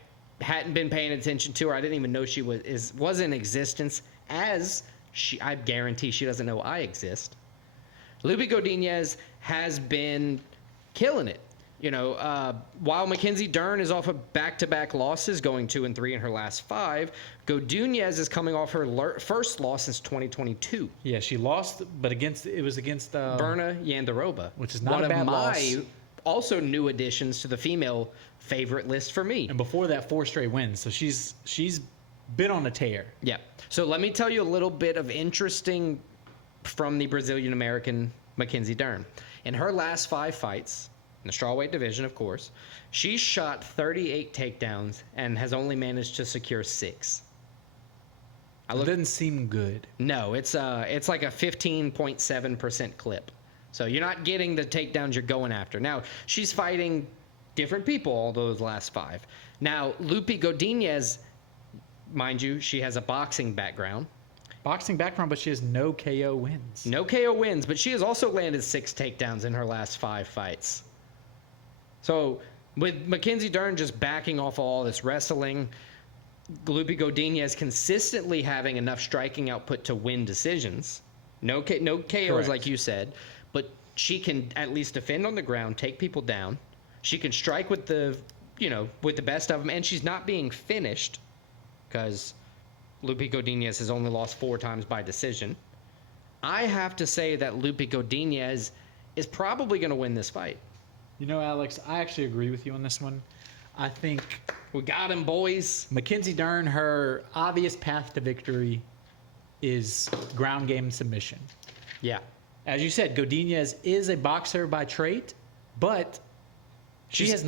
hadn't been paying attention to her. I didn't even know she was in existence. I guarantee she doesn't know I exist. Loopy Godinez has been killing it. While Mackenzie Dern is off of back-to-back losses, going 2-3 in her last 5, Godinez is coming off her first loss since 2022. Yeah, she lost, but it was against Berna Yandarova, which is not one a bad of my loss. Also new additions to the female favorite list for me. And before that, 4 straight wins. So she's been on a tear. Yeah. So let me tell you a little bit of interesting from the Brazilian-American Mackenzie Dern. In her last 5 fights, in the strawweight division, of course, she shot 38 takedowns and has only managed to secure 6. It doesn't seem good. No, it's like a 15.7% clip. So you're not getting the takedowns you're going after. Now, she's fighting different people all those last 5. Now, Loopy Godinez, mind you, she has a boxing background. But she has no KO wins. No KO wins, but she has also landed 6 takedowns in her last 5 fights. So with Mackenzie Dern just backing off all this wrestling, Loopy Godinez consistently having enough striking output to win decisions. No KOs, Correct. like you said, but she can at least defend on the ground, take people down. She can strike with the best of them, and she's not being finished because Loopy Godinez has only lost 4 times by decision. I have to say that Loopy Godinez is probably going to win this fight. Alex, I actually agree with you on this one. I think We got him, boys. Mackenzie Dern, her obvious path to victory is ground game submission. Yeah. As you said, Godinez is a boxer by trait, but she has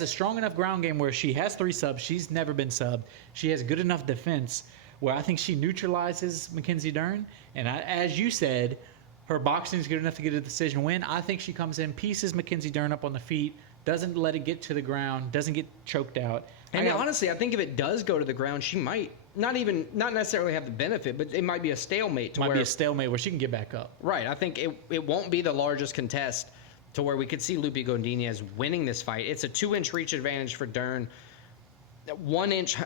a strong enough ground game where she has 3 subs. She's never been subbed. She has good enough defense where I think she neutralizes Mackenzie Dern. And as you said, her boxing is good enough to get a decision win. I think she comes in, pieces Mackenzie Dern up on the feet, doesn't let it get to the ground, doesn't get choked out. And honestly, I think if it does go to the ground, she might not necessarily have the benefit, but it might be a stalemate. Might be a stalemate where she can get back up. Right. I think it won't be the largest contest to where we could see Loopy Godinez winning this fight. It's a 2-inch reach advantage for Dern, 1-inch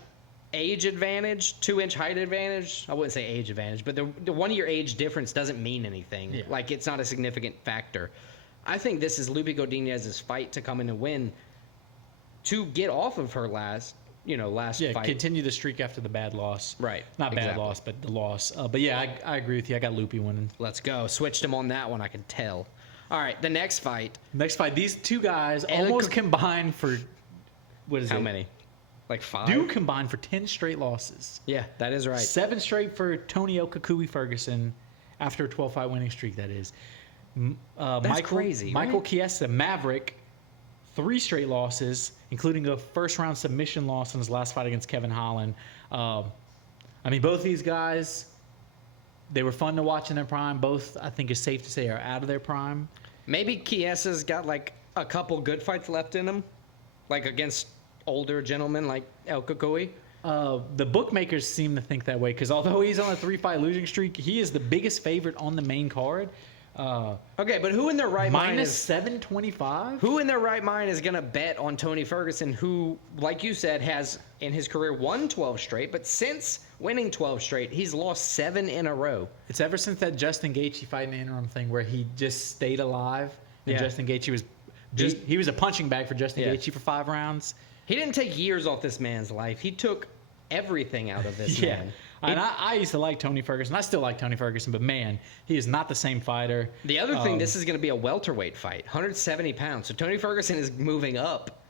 age advantage, 2-inch height advantage. I wouldn't say age advantage, but the 1-year age difference doesn't mean anything. Yeah. Like, it's not a significant factor. I think this is Loopy Godinez's fight to come in and win to get off of her last fight. Continue the streak after the bad loss. Right. Not bad Exactly. loss, but the loss. But yeah, I agree with you. I got Loopy winning. Let's go. Switched him on that one, I can tell. All right, the next fight. These 2 guys And almost combined for, what is it? How many? Like 5? Do combine for 10 straight losses. Yeah, that is right. 7 straight for Tony Okakui Ferguson after a 12-fight winning streak, that is. Crazy, Michael right? Chiesa, Maverick, 3 straight losses, including a first-round submission loss in his last fight against Kevin Holland. Both these guys, they were fun to watch in their prime. Both, I think it's safe to say, are out of their prime. Maybe Chiesa's got like a couple good fights left in him, like against older gentlemen like El Kakui. The bookmakers seem to think that way because although he's on a 3-fight losing streak, he is the biggest favorite on the main card. Okay, but who in their right mind Minus is 725? who in their right mind is going to bet on Tony Ferguson, who, like you said, has in his career won 12 straight, but since winning 12 straight, he's lost 7 in a row. It's ever since that Justin Gaethje fight in the interim thing where he just stayed alive. And Yeah. Justin Gaethje was he was a punching bag for Justin Gaethje for 5 rounds. He didn't take years off this man's life. He took everything out of this man. And I used to like Tony Ferguson. I still like Tony Ferguson, but man, he is not the same fighter. The other thing, this is going to be a welterweight fight, 170 pounds. So Tony Ferguson is moving up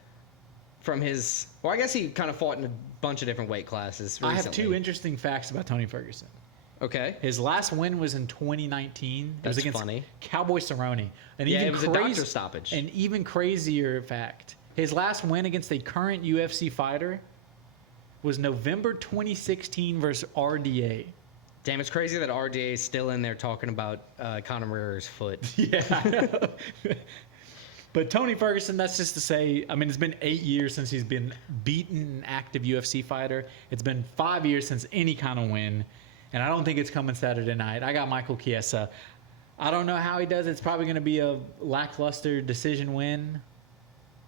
from his. Well, I guess he kind of fought in a bunch of different weight classes recently. I have 2 interesting facts about Tony Ferguson. Okay. His last win was in 2019. That's it was against funny. Cowboy Cerrone. It was a doctor stoppage. An even crazier fact. His last win against a current UFC fighter was November 2016 versus RDA. Damn, it's crazy that RDA is still in there talking about Conor McGregor's foot. Yeah. But Tony Ferguson, that's just to say, it's been 8 years since he's been beaten an active UFC fighter. It's been 5 years since any kind of win. And I don't think it's coming Saturday night. I got Michael Chiesa. I don't know how he does. It's probably going to be a lackluster decision win.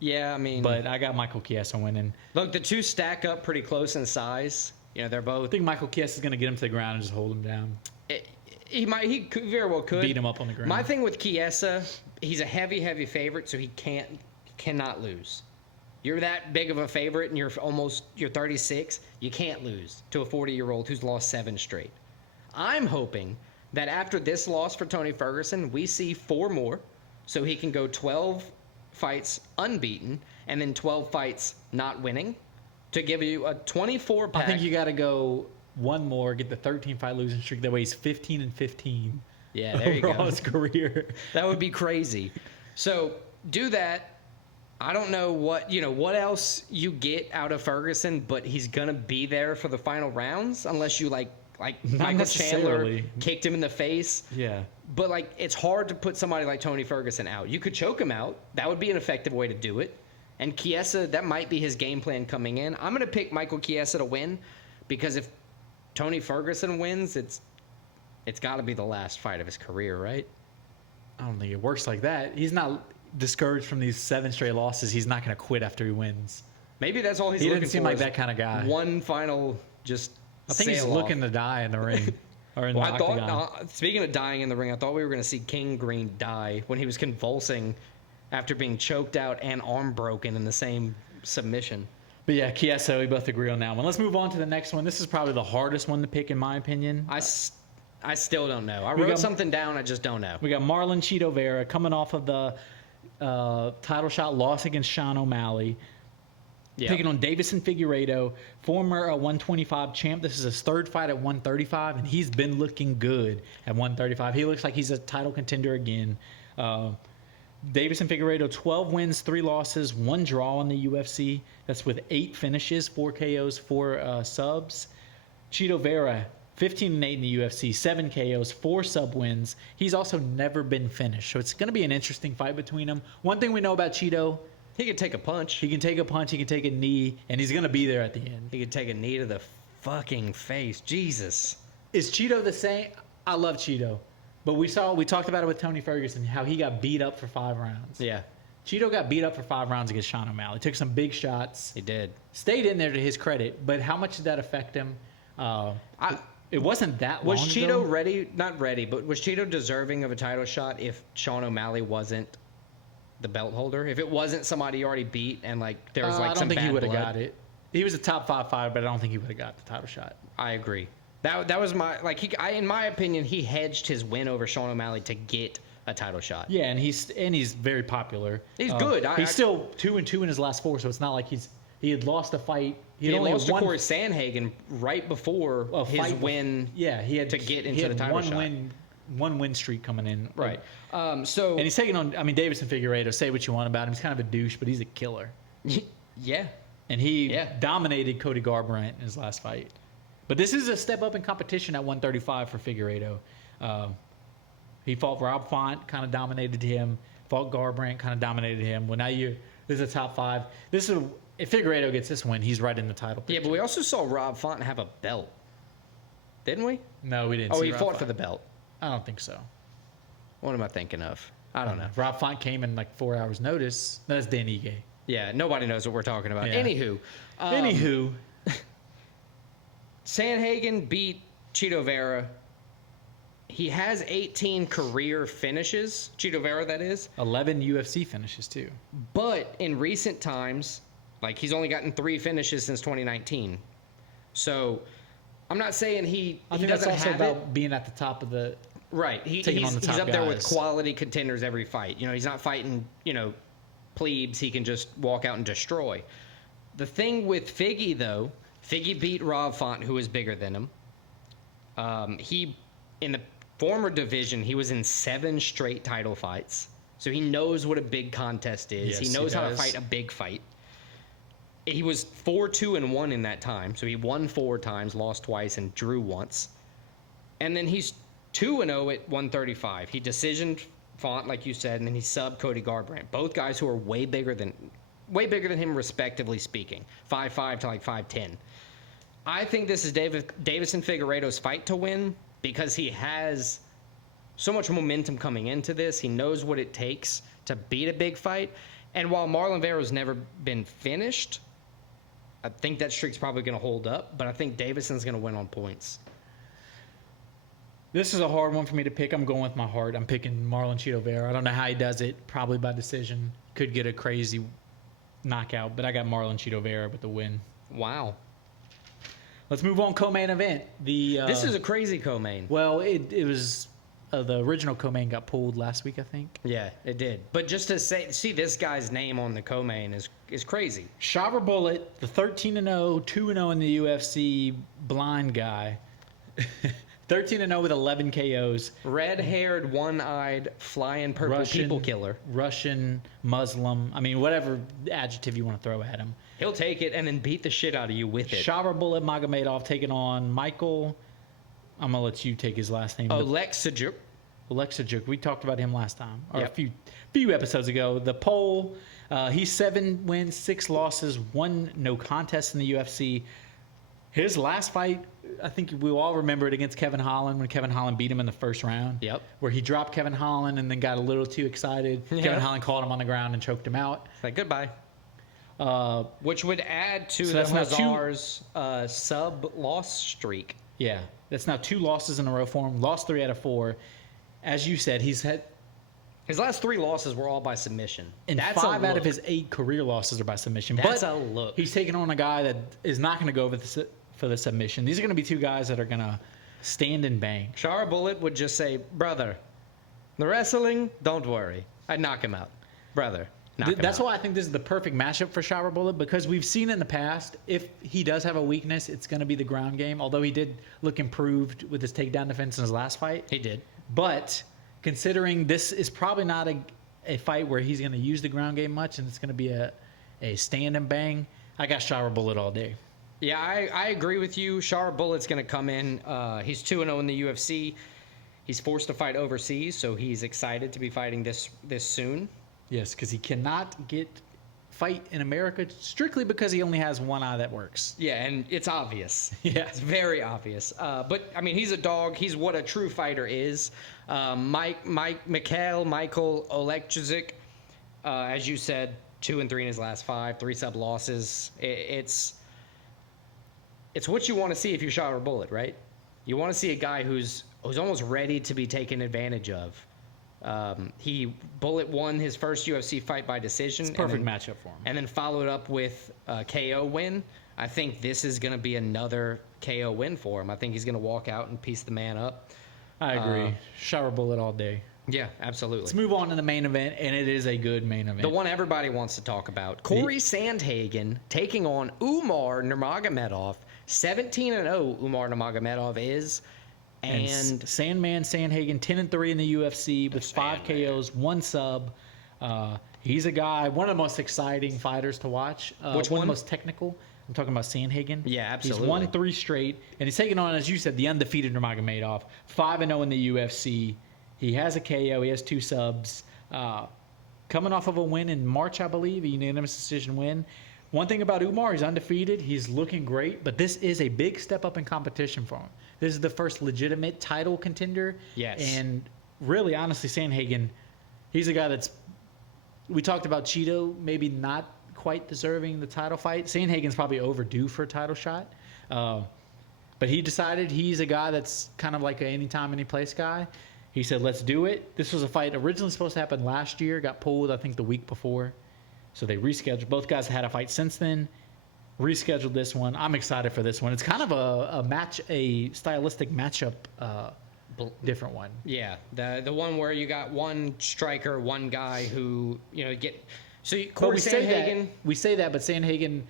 Yeah, I mean, but I got Michael Chiesa winning. Look, the two stack up pretty close in size. You know, they're both. I think Michael Chiesa is going to get him to the ground and just hold him down. He could, very well could beat him up on the ground. My thing with Chiesa, he's a heavy favorite, so he cannot lose. You're that big of a favorite, and you're 36. You can't lose to a 40-year-old who's lost 7 straight. I'm hoping that after this loss for Tony Ferguson, we see 4 more, so he can go 12 fights unbeaten and then 12 fights not winning to give you a 24-pack. I think you got to go one more, get the 13-fight losing streak. That way he's 15-15. Yeah, there you go. Overall his career. That would be crazy. So do that. I don't know what else you get out of Ferguson, but he's gonna be there for the final rounds unless you like Michael Chandler kicked him in the face. Yeah. But it's hard to put somebody like Tony Ferguson out. You could choke him out. That would be an effective way to do it. And Chiesa, that might be his game plan coming in. I'm gonna pick Michael Chiesa to win because if Tony Ferguson wins, it's got to be the last fight of his career, right? I don't think it works like that. He's not discouraged from these 7 straight losses. He's not going to quit after he wins. Maybe that's all he's looking for. He doesn't seem like that kind of guy. One final just I think he's looking to die in the ring. Or in the octagon. Speaking of dying in the ring, I thought we were going to see King Green die when he was convulsing after being choked out and arm broken in the same submission. But yeah, Chiesa, we both agree on that one. Let's move on to the next one. This is probably the hardest one to pick, in my opinion. I still don't know. I wrote something down. I just don't know. We got Marlon Chito Vera coming off of the title shot loss against Sean O'Malley. Yep. Taking on Davison Figueiredo, former 125 champ. This is his 3rd fight at 135, and he's been looking good at 135. He looks like he's a title contender again. Davison Figueiredo, 12 wins, 3 losses, 1 draw in the UFC. That's with 8 finishes, 4 KOs, 4 subs. Chito Vera, 15-8 in the UFC, 7 KOs, 4 sub wins. He's also never been finished, so it's going to be an interesting fight between them. One thing we know about Chito, he can take a punch. He can take a punch, he can take a knee, and he's going to be there at the end. He can take a knee to the fucking face. Jesus. Is Chito the same? I love Chito. But we talked about it with Tony Ferguson, how he got beat up for 5 rounds. Yeah. Chito got beat up for 5 rounds against Sean O'Malley. Took some big shots. He did. Stayed in there to his credit, but how much did that affect him? It wasn't that long ago. Was Chito ready? Not ready, but was Chito deserving of a title shot if Sean O'Malley wasn't the belt holder? If it wasn't somebody he already beat and there was I don't some think bad he would have blood? got it. He was a top 5 fighter, but I don't think he would have got the title shot. I agree. That was my in my opinion, he hedged his win over Sean O'Malley to get a title shot. Yeah, and he's very popular. He's good. He's still 2-2 in his last 4, so it's not like he had lost a fight. He only lost to Cory Sandhagen right before his win. Yeah, he had to get into the title shot. One win streak coming in. Right. And he's taking on. I mean, Davison Figueiredo. Say what you want about him. He's kind of a douche, but he's a killer. Yeah. And he dominated Cody Garbrandt in his last fight. But this is a step up in competition at 135 for Figueiredo. He fought Rob Font, kind of dominated him. Fought Garbrandt, kind of dominated him. Well, now this is a top 5. If Figueiredo gets this win, he's right in the title picture. Yeah, but we also saw Rob Font have a belt. Didn't we? No, we didn't. Oh, he fought for the belt. I don't think so. What am I thinking of? I don't know. Rob Font came in 4 hours notice. That's Dan Ige. Yeah, nobody knows what we're talking about. Yeah. Anywho. Sandhagen beat Chito Vera. He has 18 career finishes. Chito Vera, that is. 11 UFC finishes, too. But in recent times, he's only gotten 3 finishes since 2019. So I'm not saying he think doesn't that's also have about being at the top of the... Right. He's up there with quality contenders every fight. He's not fighting, plebes he can just walk out and destroy. The thing with Figgy, though, Figgy beat Rob Font, who is bigger than him. In the former division, he was in 7 straight title fights. So he knows what a big contest is. Yes, he knows how to fight a big fight. He was 4-2-1 in that time. So he won 4 times, lost twice, and drew once. And then he's 2-0 at 135. He decisioned Font, like you said, and then he subbed Cody Garbrandt. Both guys who are way bigger than him, respectively speaking. 5'5" to 5'10". I think this is Davison Figueiredo's fight to win because he has so much momentum coming into this. He knows what it takes to beat a big fight. And while Marlon Vero's never been finished, I think that streak's probably going to hold up. But I think Davidson's going to win on points. This is a hard one for me to pick. I'm going with my heart. I'm picking Marlon Chito Vera. I don't know how he does it. Probably by decision. Could get a crazy knockout, but I got Marlon Chito Vera with the win. Wow. Let's move on. Co-main event. This is a crazy co-main. Well, it was the original co-main got pulled last week, I think. Yeah, it did. But just to see this guy's name on the co-main is crazy. Shabber Bullet, the 13-0, 2-0 in the UFC blind guy. 13-0 with 11 KOs. Red-haired, one-eyed, flying purple people killer. Russian, Muslim. I mean, whatever adjective you want to throw at him. He'll take it and then beat the shit out of you with it. Shabber Bullet Magomedov taking on Michael. I'm going to let you take his last name. Oleksiejczuk. Oleksiejczuk. We talked about him last time. Or a few episodes ago. The Pole. He's 7 wins, 6 losses, 1 no contest in the UFC. His last fight, I think we'll all remember it against Kevin Holland when Kevin Holland beat him in the first round. Yep. Where he dropped Kevin Holland and then got a little too excited. Yeah. Kevin Holland caught him on the ground and choked him out. It's like, goodbye. Which would add to the Hazar's sub-loss streak. Yeah. That's now 2 losses in a row for him. Lost 3 out of 4. As you said, he's had... His last 3 losses were all by submission. And that's 5 out of his 8 career losses are by submission. That's a look. He's taking on a guy that is not going to go for the submission. These are going to be 2 guys that are going to stand and bang. Shabber Bullet would just say, brother, the wrestling, don't worry. I'd knock him out. Brother, knock him out. That's why I think this is the perfect matchup for Shabber Bullet, because we've seen in the past, if he does have a weakness, it's going to be the ground game, although he did look improved with his takedown defense in his last fight. He did. But considering this is probably not a fight where he's going to use the ground game much and it's going to be a stand and bang, I got Shabber Bullet all day. Yeah, I agree with you. Shabber Bullet's going to come in. He's 2-0 in the UFC. He's forced to fight overseas, so he's excited to be fighting this soon. Yes, because he cannot fight in America strictly because he only has one eye that works. Yeah, and it's obvious. Yeah. It's very obvious. But, I mean, he's a dog. He's what a true fighter is. Michael Oleksiejczuk, as you said, 2-3 in his last 5, 3 sub losses. It's what you want to see if you're Shabber Bullet, right? You want to see a guy who's almost ready to be taken advantage of. Bullet won his first UFC fight by decision. It's a perfect matchup for him. And then followed up with a KO win. I think this is going to be another KO win for him. I think he's going to walk out and piece the man up. I agree. Shabber Bullet all day. Yeah, absolutely. Let's move on to the main event, and it is a good main event. The one everybody wants to talk about. Cory Sandhagen taking on Umar Nurmagomedov. 17-0 Umar Nurmagomedov is. And Sandman Sandhagen, 10-3 in the UFC with 5 KOs, 1 sub. He's a guy, one of the most exciting fighters to watch. Which one? Of the most technical. I'm talking about Sandhagen. Yeah, absolutely. He's won 3 straight, and he's taking on, as you said, the undefeated Nurmagomedov. 5-0 in the UFC. He has a KO. He has 2 subs. Coming off of a win in March, I believe, a unanimous decision win. One thing about Umar, he's undefeated. He's looking great, but this is a big step up in competition for him. This is the first legitimate title contender. Yes. And really, honestly, Sandhagen, he's a guy that's... We talked about Chito maybe not quite deserving the title fight. Sandhagen's probably overdue for a title shot. But he decided he's a guy that's kind of like an anytime, anyplace guy. He said, let's do it. This was a fight originally supposed to happen last year. Got pulled, I think, the week before. So they rescheduled. Both guys had a fight since then. Rescheduled this one. I'm excited for this one. It's kind of a stylistic matchup, different one. Yeah, the one where you got one striker, one guy who get. So Cory Sandhagen. We say that, but Sandhagen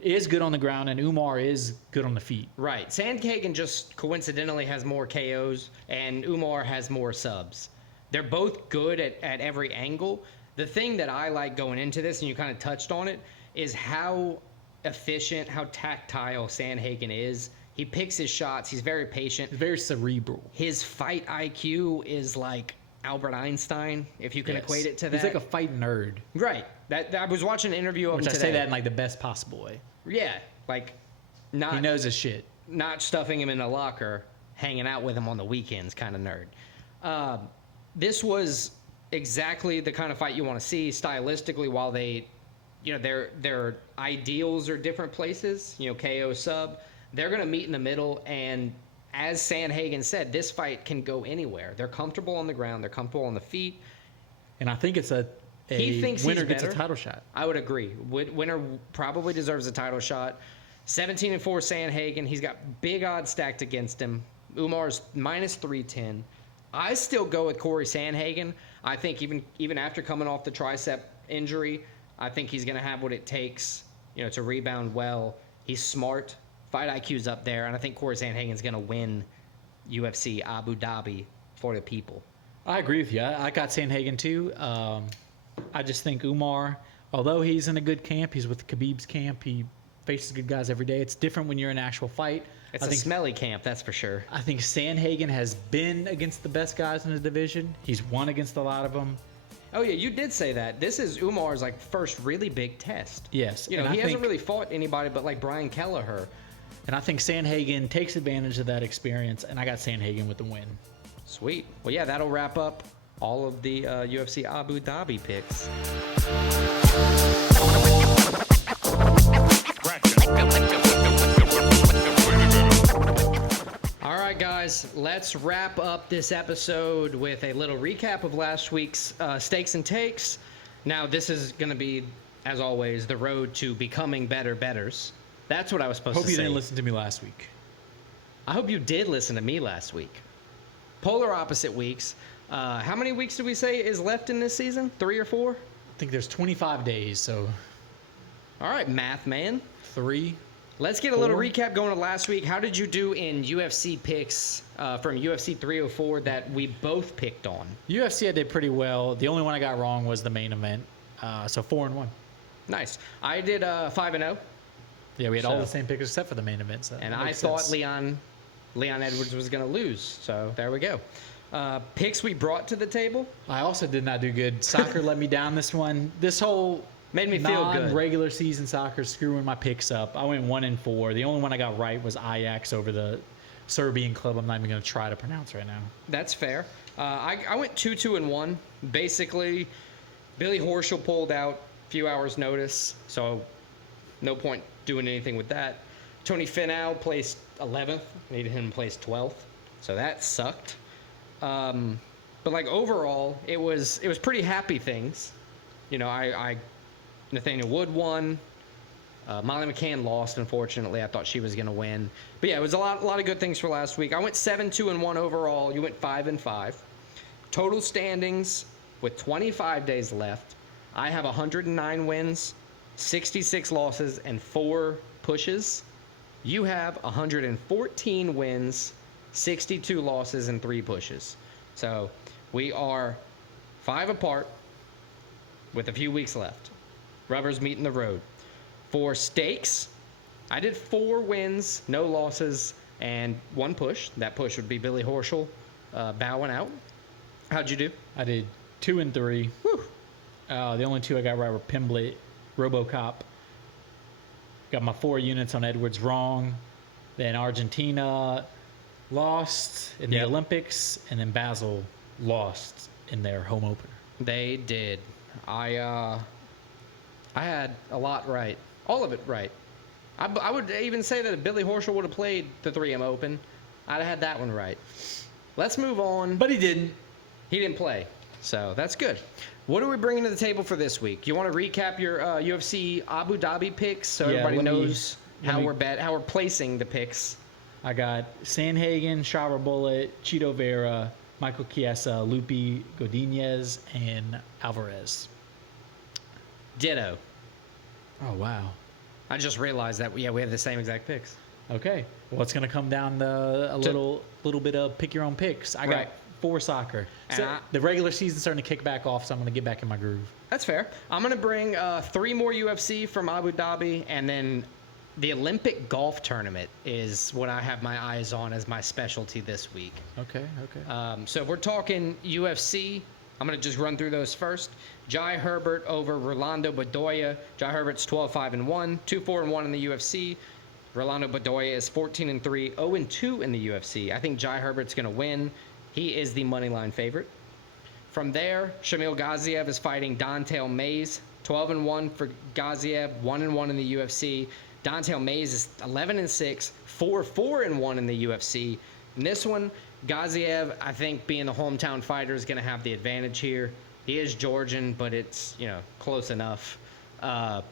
is good on the ground and Umar is good on the feet. Right. Sandhagen just coincidentally has more KOs and Umar has more subs. They're both good at every angle. The thing that I like going into this, and you kind of touched on it, is how efficient, how tactile Sandhagen is. He picks his shots. He's very patient. He's very cerebral. His fight IQ is like Albert Einstein, if you can equate it to that. He's like a fight nerd. Right. That I was watching an interview of him today. Which I say that in like the best possible way. Yeah. Like not... He knows his shit. Not stuffing him in a locker, hanging out with him on the weekends kind of nerd. This was exactly the kind of fight you want to see stylistically. While they, their ideals are different places. KO sub. They're going to meet in the middle, and as Sandhagen said, this fight can go anywhere. They're comfortable on the ground. They're comfortable on the feet. And I think it's he thinks winner he's gets a better. title shot. I would agree. Winner probably deserves a title shot. 17-4 Sandhagen. He's got big odds stacked against him. Umar's minus 310. I still go with Cory Sandhagen. I think even after coming off the tricep injury, I think he's going to have what it takes, to rebound well. He's smart. Fight IQ's up there, and I think Cory Sandhagen's going to win UFC Abu Dhabi for the people. I agree with you. I got Sandhagen too. I just think Umar, although he's in a good camp, he's with Khabib's camp. He faces good guys every day. It's different when you're in an actual fight. It's a smelly camp, that's for sure. I think Sandhagen has been against the best guys in his division. He's won against a lot of them. Oh, yeah, you did say that. This is Umar's, first really big test. Yes. He hasn't really fought anybody but, Brian Kelleher. And I think Sandhagen takes advantage of that experience, and I got Sandhagen with the win. Sweet. Well, yeah, that'll wrap up all of the UFC Abu Dhabi picks. All right, guys, let's wrap up this episode with a little recap of last week's stakes and takes. Now, this is going to be, as always, the road to becoming better bettors. That's what I was supposed to say. Hope you didn't listen to me last week. I hope you did listen to me last week. Polar opposite weeks. How many weeks did we say is left in this season? 3 or 4? I think there's 25 days, so... All right, math man. 3. Let's get a little recap going to last week. How did you do in UFC picks from UFC 304 that we both picked on? UFC I did pretty well. The only one I got wrong was the main event. So 4-1. Nice. I did 5-0. Yeah, we had all the same picks except for the main event. So and I thought Leon Edwards was going to lose. So there we go. Picks we brought to the table. I also did not do good. Soccer let me down this one. This whole made me feel good. Regular season soccer screwing my picks up. I went 1-4. The only one I got right was Ajax over the Serbian club. I'm not even going to try to pronounce right now. That's fair. I went 2-1. Basically, Billy Horschel pulled out a few hours' notice, so no point doing anything with that. Tony Finau placed 11th. Needed him to place 12th, so that sucked. But overall, it was pretty happy things. Nathaniel Wood won. Molly McCann lost, unfortunately. I thought she was going to win. But yeah, it was a lot of good things for last week. I went 7-2-1 overall. You went 5-5. Total standings with 25 days left. I have 109 wins, 66 losses, and 4 pushes. You have 114 wins, 62 losses, and 3 pushes. So we are 5 apart with a few weeks left. Rubbers meeting the road. For stakes, I did 4 wins, no losses, and 1 push. That push would be Billy Horschel bowing out. How'd you do? I did 2 and 3. Whew. The only 2 I got right were Pimblett, RoboCop. Got my 4 units on Edwards wrong. Then Argentina lost in the Olympics, and then Basel lost in their home opener. They did. I had a lot right. All of it right. I would even say that if Billy Horschel would have played the 3M Open, I'd have had that one right. Let's move on. But he didn't. He didn't play, so that's good. What are we bringing to the table for this week? You want to recap your UFC Abu Dhabi picks so everybody knows how we're placing the picks? I got Sandhagen, Shower Bullet, Cheeto Vera, Michael Chiesa, Lupi Godinez, and Alvarez. Ditto. Oh, wow. I just realized that, we have the same exact picks. Okay. Well, it's going to come down to a little bit of pick your own picks. I got 4 soccer. So the regular season's starting to kick back off, so I'm going to get back in my groove. That's fair. I'm going to bring 3 more UFC from Abu Dhabi, and then the Olympic golf tournament is what I have my eyes on as my specialty this week. Okay. So if we're talking UFC, I'm going to just run through those first. Jai Herbert over Rolando Bedoya. Jai Herbert's 12-5-1, 2-4-1 in the UFC. Rolando Bedoya is 14-3, 0-2 in the UFC. I think Jai Herbert's going to win. He is the moneyline favorite. From there, Shamil Gaziev is fighting Don'Tale Mayes. 12-1 for Gaziev, 1-1 in the UFC. Don'Tale Mayes is 11-6, 4-4-1 in the UFC. In this one, Gaziev, I think, being the hometown fighter, is going to have the advantage here. He is Georgian, but it's, close enough. I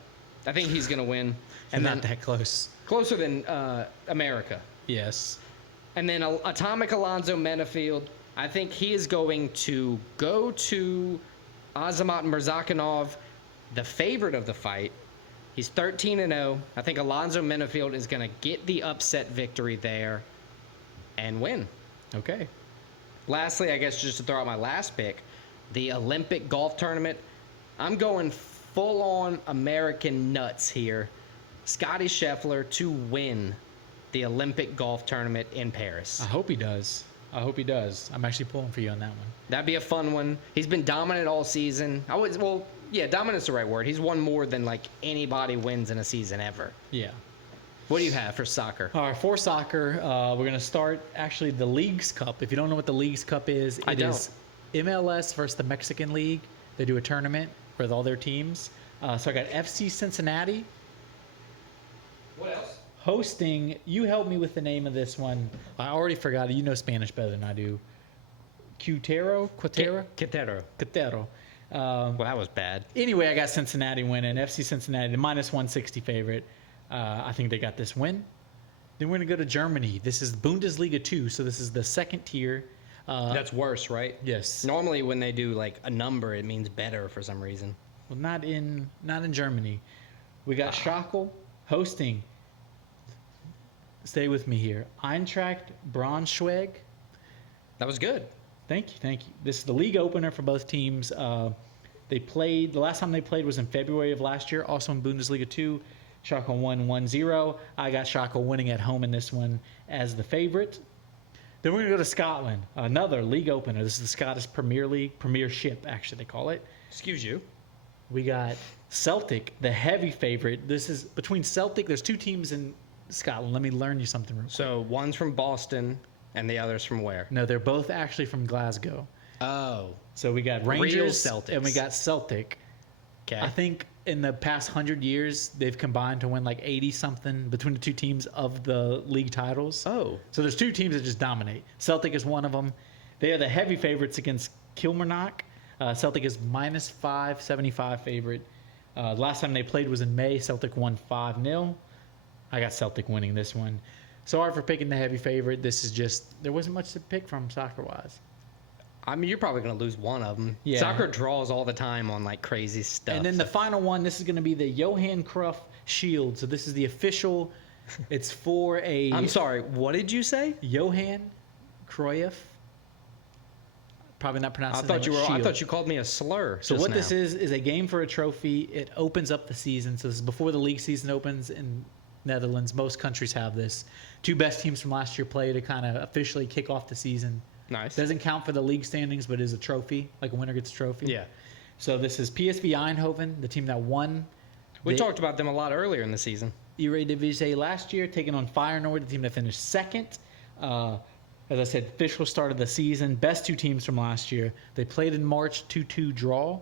think he's going to win. And not that close. Closer than America. Yes. And then Atomic Alonzo Menafield, I think he is going to go to Azamat Murzakanov, the favorite of the fight. He's 13-0. I think Alonzo Menafield is going to get the upset victory there and win. Okay. Lastly, I guess just to throw out my last pick, the Olympic golf tournament. I'm going full-on American nuts here. Scotty Scheffler to win the Olympic golf tournament in Paris. I hope he does. I'm actually pulling for you on that one. That'd be a fun one. He's been dominant all season. Dominant's the right word. He's won more than like anybody wins in a season ever. Yeah. What do you have for soccer? All right, for soccer, we're going to start actually the Leagues Cup. If you don't know what the Leagues Cup is, it is MLS versus the Mexican League. They do a tournament with all their teams. So I got FC Cincinnati. What else? Hosting, you help me with the name of this one. I already forgot it. You know Spanish better than I do. Quintero. Well, that was bad. Anyway, I got Cincinnati winning. FC Cincinnati, the -160 favorite. I think they got this win. Then we're going to go to Germany. This is Bundesliga 2, so this is the second tier. That's worse, right? Yes. Normally, when they do like a number, it means better for some reason. Well, not in Germany. We got Schalke hosting. Stay with me here. Eintracht Braunschweig. That was good. Thank you. This is the league opener for both teams. The last time they played was in February of last year, also in Bundesliga 2. Schalke won 1-0. I got Schalke winning at home in this one as the favorite. Then we're going to go to Scotland, another league opener. This is the Scottish Premier League, Premiership, actually, they call it. Excuse you. We got Celtic, the heavy favorite. This is between Celtic, there's two teams in Scotland. Let me learn you something real quick. So one's from Boston and the other's from where? No, they're both actually from Glasgow. Oh. So we got Real Rangers Celtics. and we got Celtic. Okay. I think in the past 100 years, they've combined to win like 80-something between the two teams of the league titles. Oh. So there's two teams that just dominate. Celtic is one of them. They are the heavy favorites against Kilmarnock. Celtic is -575 favorite. Last time they played was in May. Celtic won 5-0. I got Celtic winning this one. Sorry for picking the heavy favorite. This is just, there wasn't much to pick from soccer-wise. I mean, you're probably going to lose one of them. Yeah. Soccer draws all the time on like crazy stuff. And then the final one, this is going to be the Johan Cruyff Shield. So this is the official, it's for a... I'm sorry, what did you say? Johan Cruyff. Probably not pronounced. I thought you called me a slur. So what this is a game for a trophy. It opens up the season. So this is before the league season opens in Netherlands. Most countries have this. Two best teams from last year play to kind of officially kick off the season. Nice. Doesn't count for the league standings, but is a trophy. Like a winner gets a trophy. Yeah. So this is PSV Eindhoven, the team that won. We talked about them a lot earlier in the season. Eredivisie last year, taking on Feyenoord, the team that finished second. As I said, official start of the season. Best two teams from last year. They played in March, 2-2 draw.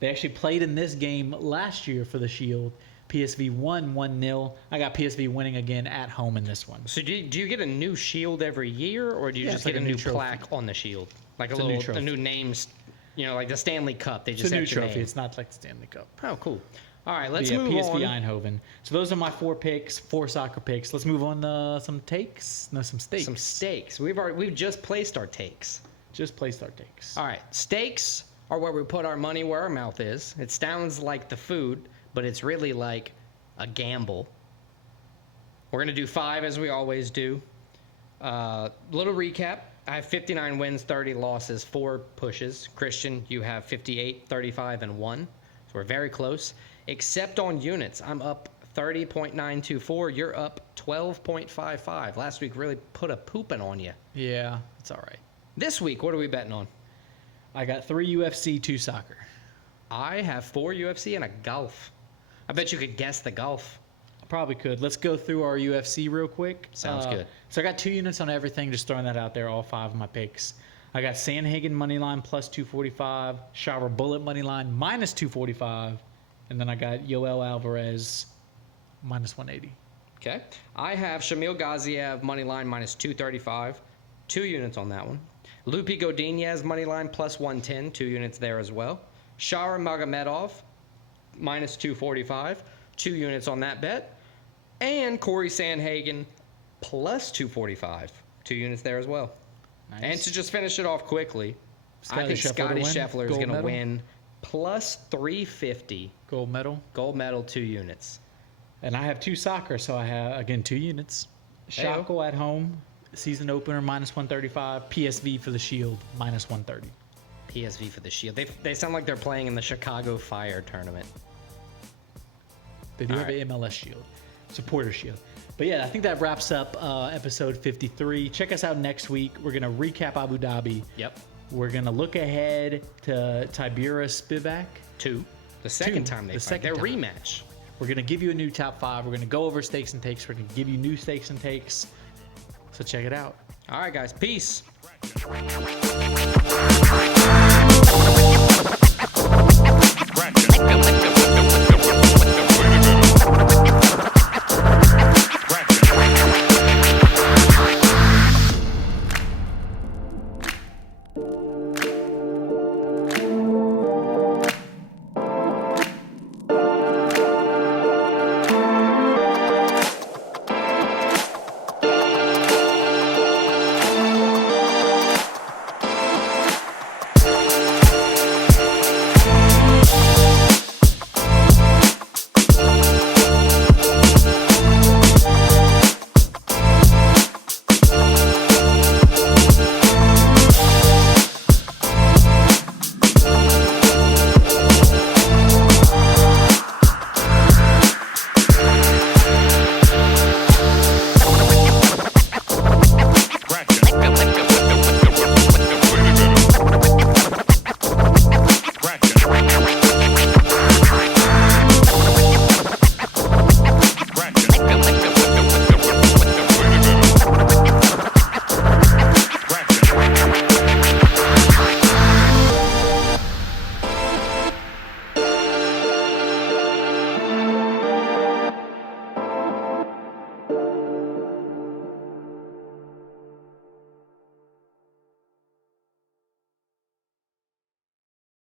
They actually played in this game last year for the Shield. PSV won 1-0. I got PSV winning again at home in this one. So do you get a new shield every year, or do you just get a new plaque on the shield? Like a new names, like the Stanley Cup. They just it's a new have your trophy. name. It's not like the Stanley Cup. Oh, cool. All right, let's move PSV on. Eindhoven. So those are my four soccer picks. Let's move on to some takes. No, some stakes. Some stakes. We've just placed our takes. Just placed our takes. All right, stakes are where we put our money where our mouth is. It sounds like the food, but it's really like a gamble. We're going to do 5 as we always do. Little recap. I have 59 wins, 30 losses, 4 pushes. Christian, you have 58, 35, and 1. So we're very close. Except on units. I'm up 30.924. You're up 12.55. Last week really put a pooping on you. Yeah, it's all right. This week, what are we betting on? I got 3 UFC, 2 soccer. I have 4 UFC and a golf. I bet you could guess the golf. probably could. Let's go through our UFC real quick. Sounds good. So I got 2 units on everything. Just throwing that out there. All 5 of my picks. I got Sandhagen money line plus 245. Shower Bullet money line minus 245. And then I got Yoel Alvarez minus 180. Okay. I have Shamil Gaziev money line minus 235. 2 units on that one. Lupi Godinez money line plus 110. 2 units there as well. Shara Magomedov minus 245. 2 units on that bet. And Cory Sandhagen plus 245. 2 units there as well. Nice. And to just finish it off quickly, I think Scheffler Scotty Scheffler is going to medal? win plus 350. Gold medal. Gold medal, 2 units. And I have 2 soccer, so I have, again, 2 units. Heyo. Shackle at home, season opener, minus 135. PSV for the Shield, minus 130. PSV for the Shield. They sound like they're playing in the Chicago Fire tournament. They do All have right. an MLS Shield, Supporter Shield. But yeah, I think that wraps up episode 53. Check us out next week. We're going to recap Abu Dhabi. Yep. We're going to look ahead to Tiberius Spivak. 2. The second 2. time they The fight. second Their time. rematch. We're going to give you a new top 5. We're going to go over stakes and takes. We're going to give you new stakes and takes. So check it out. All right, guys. Peace.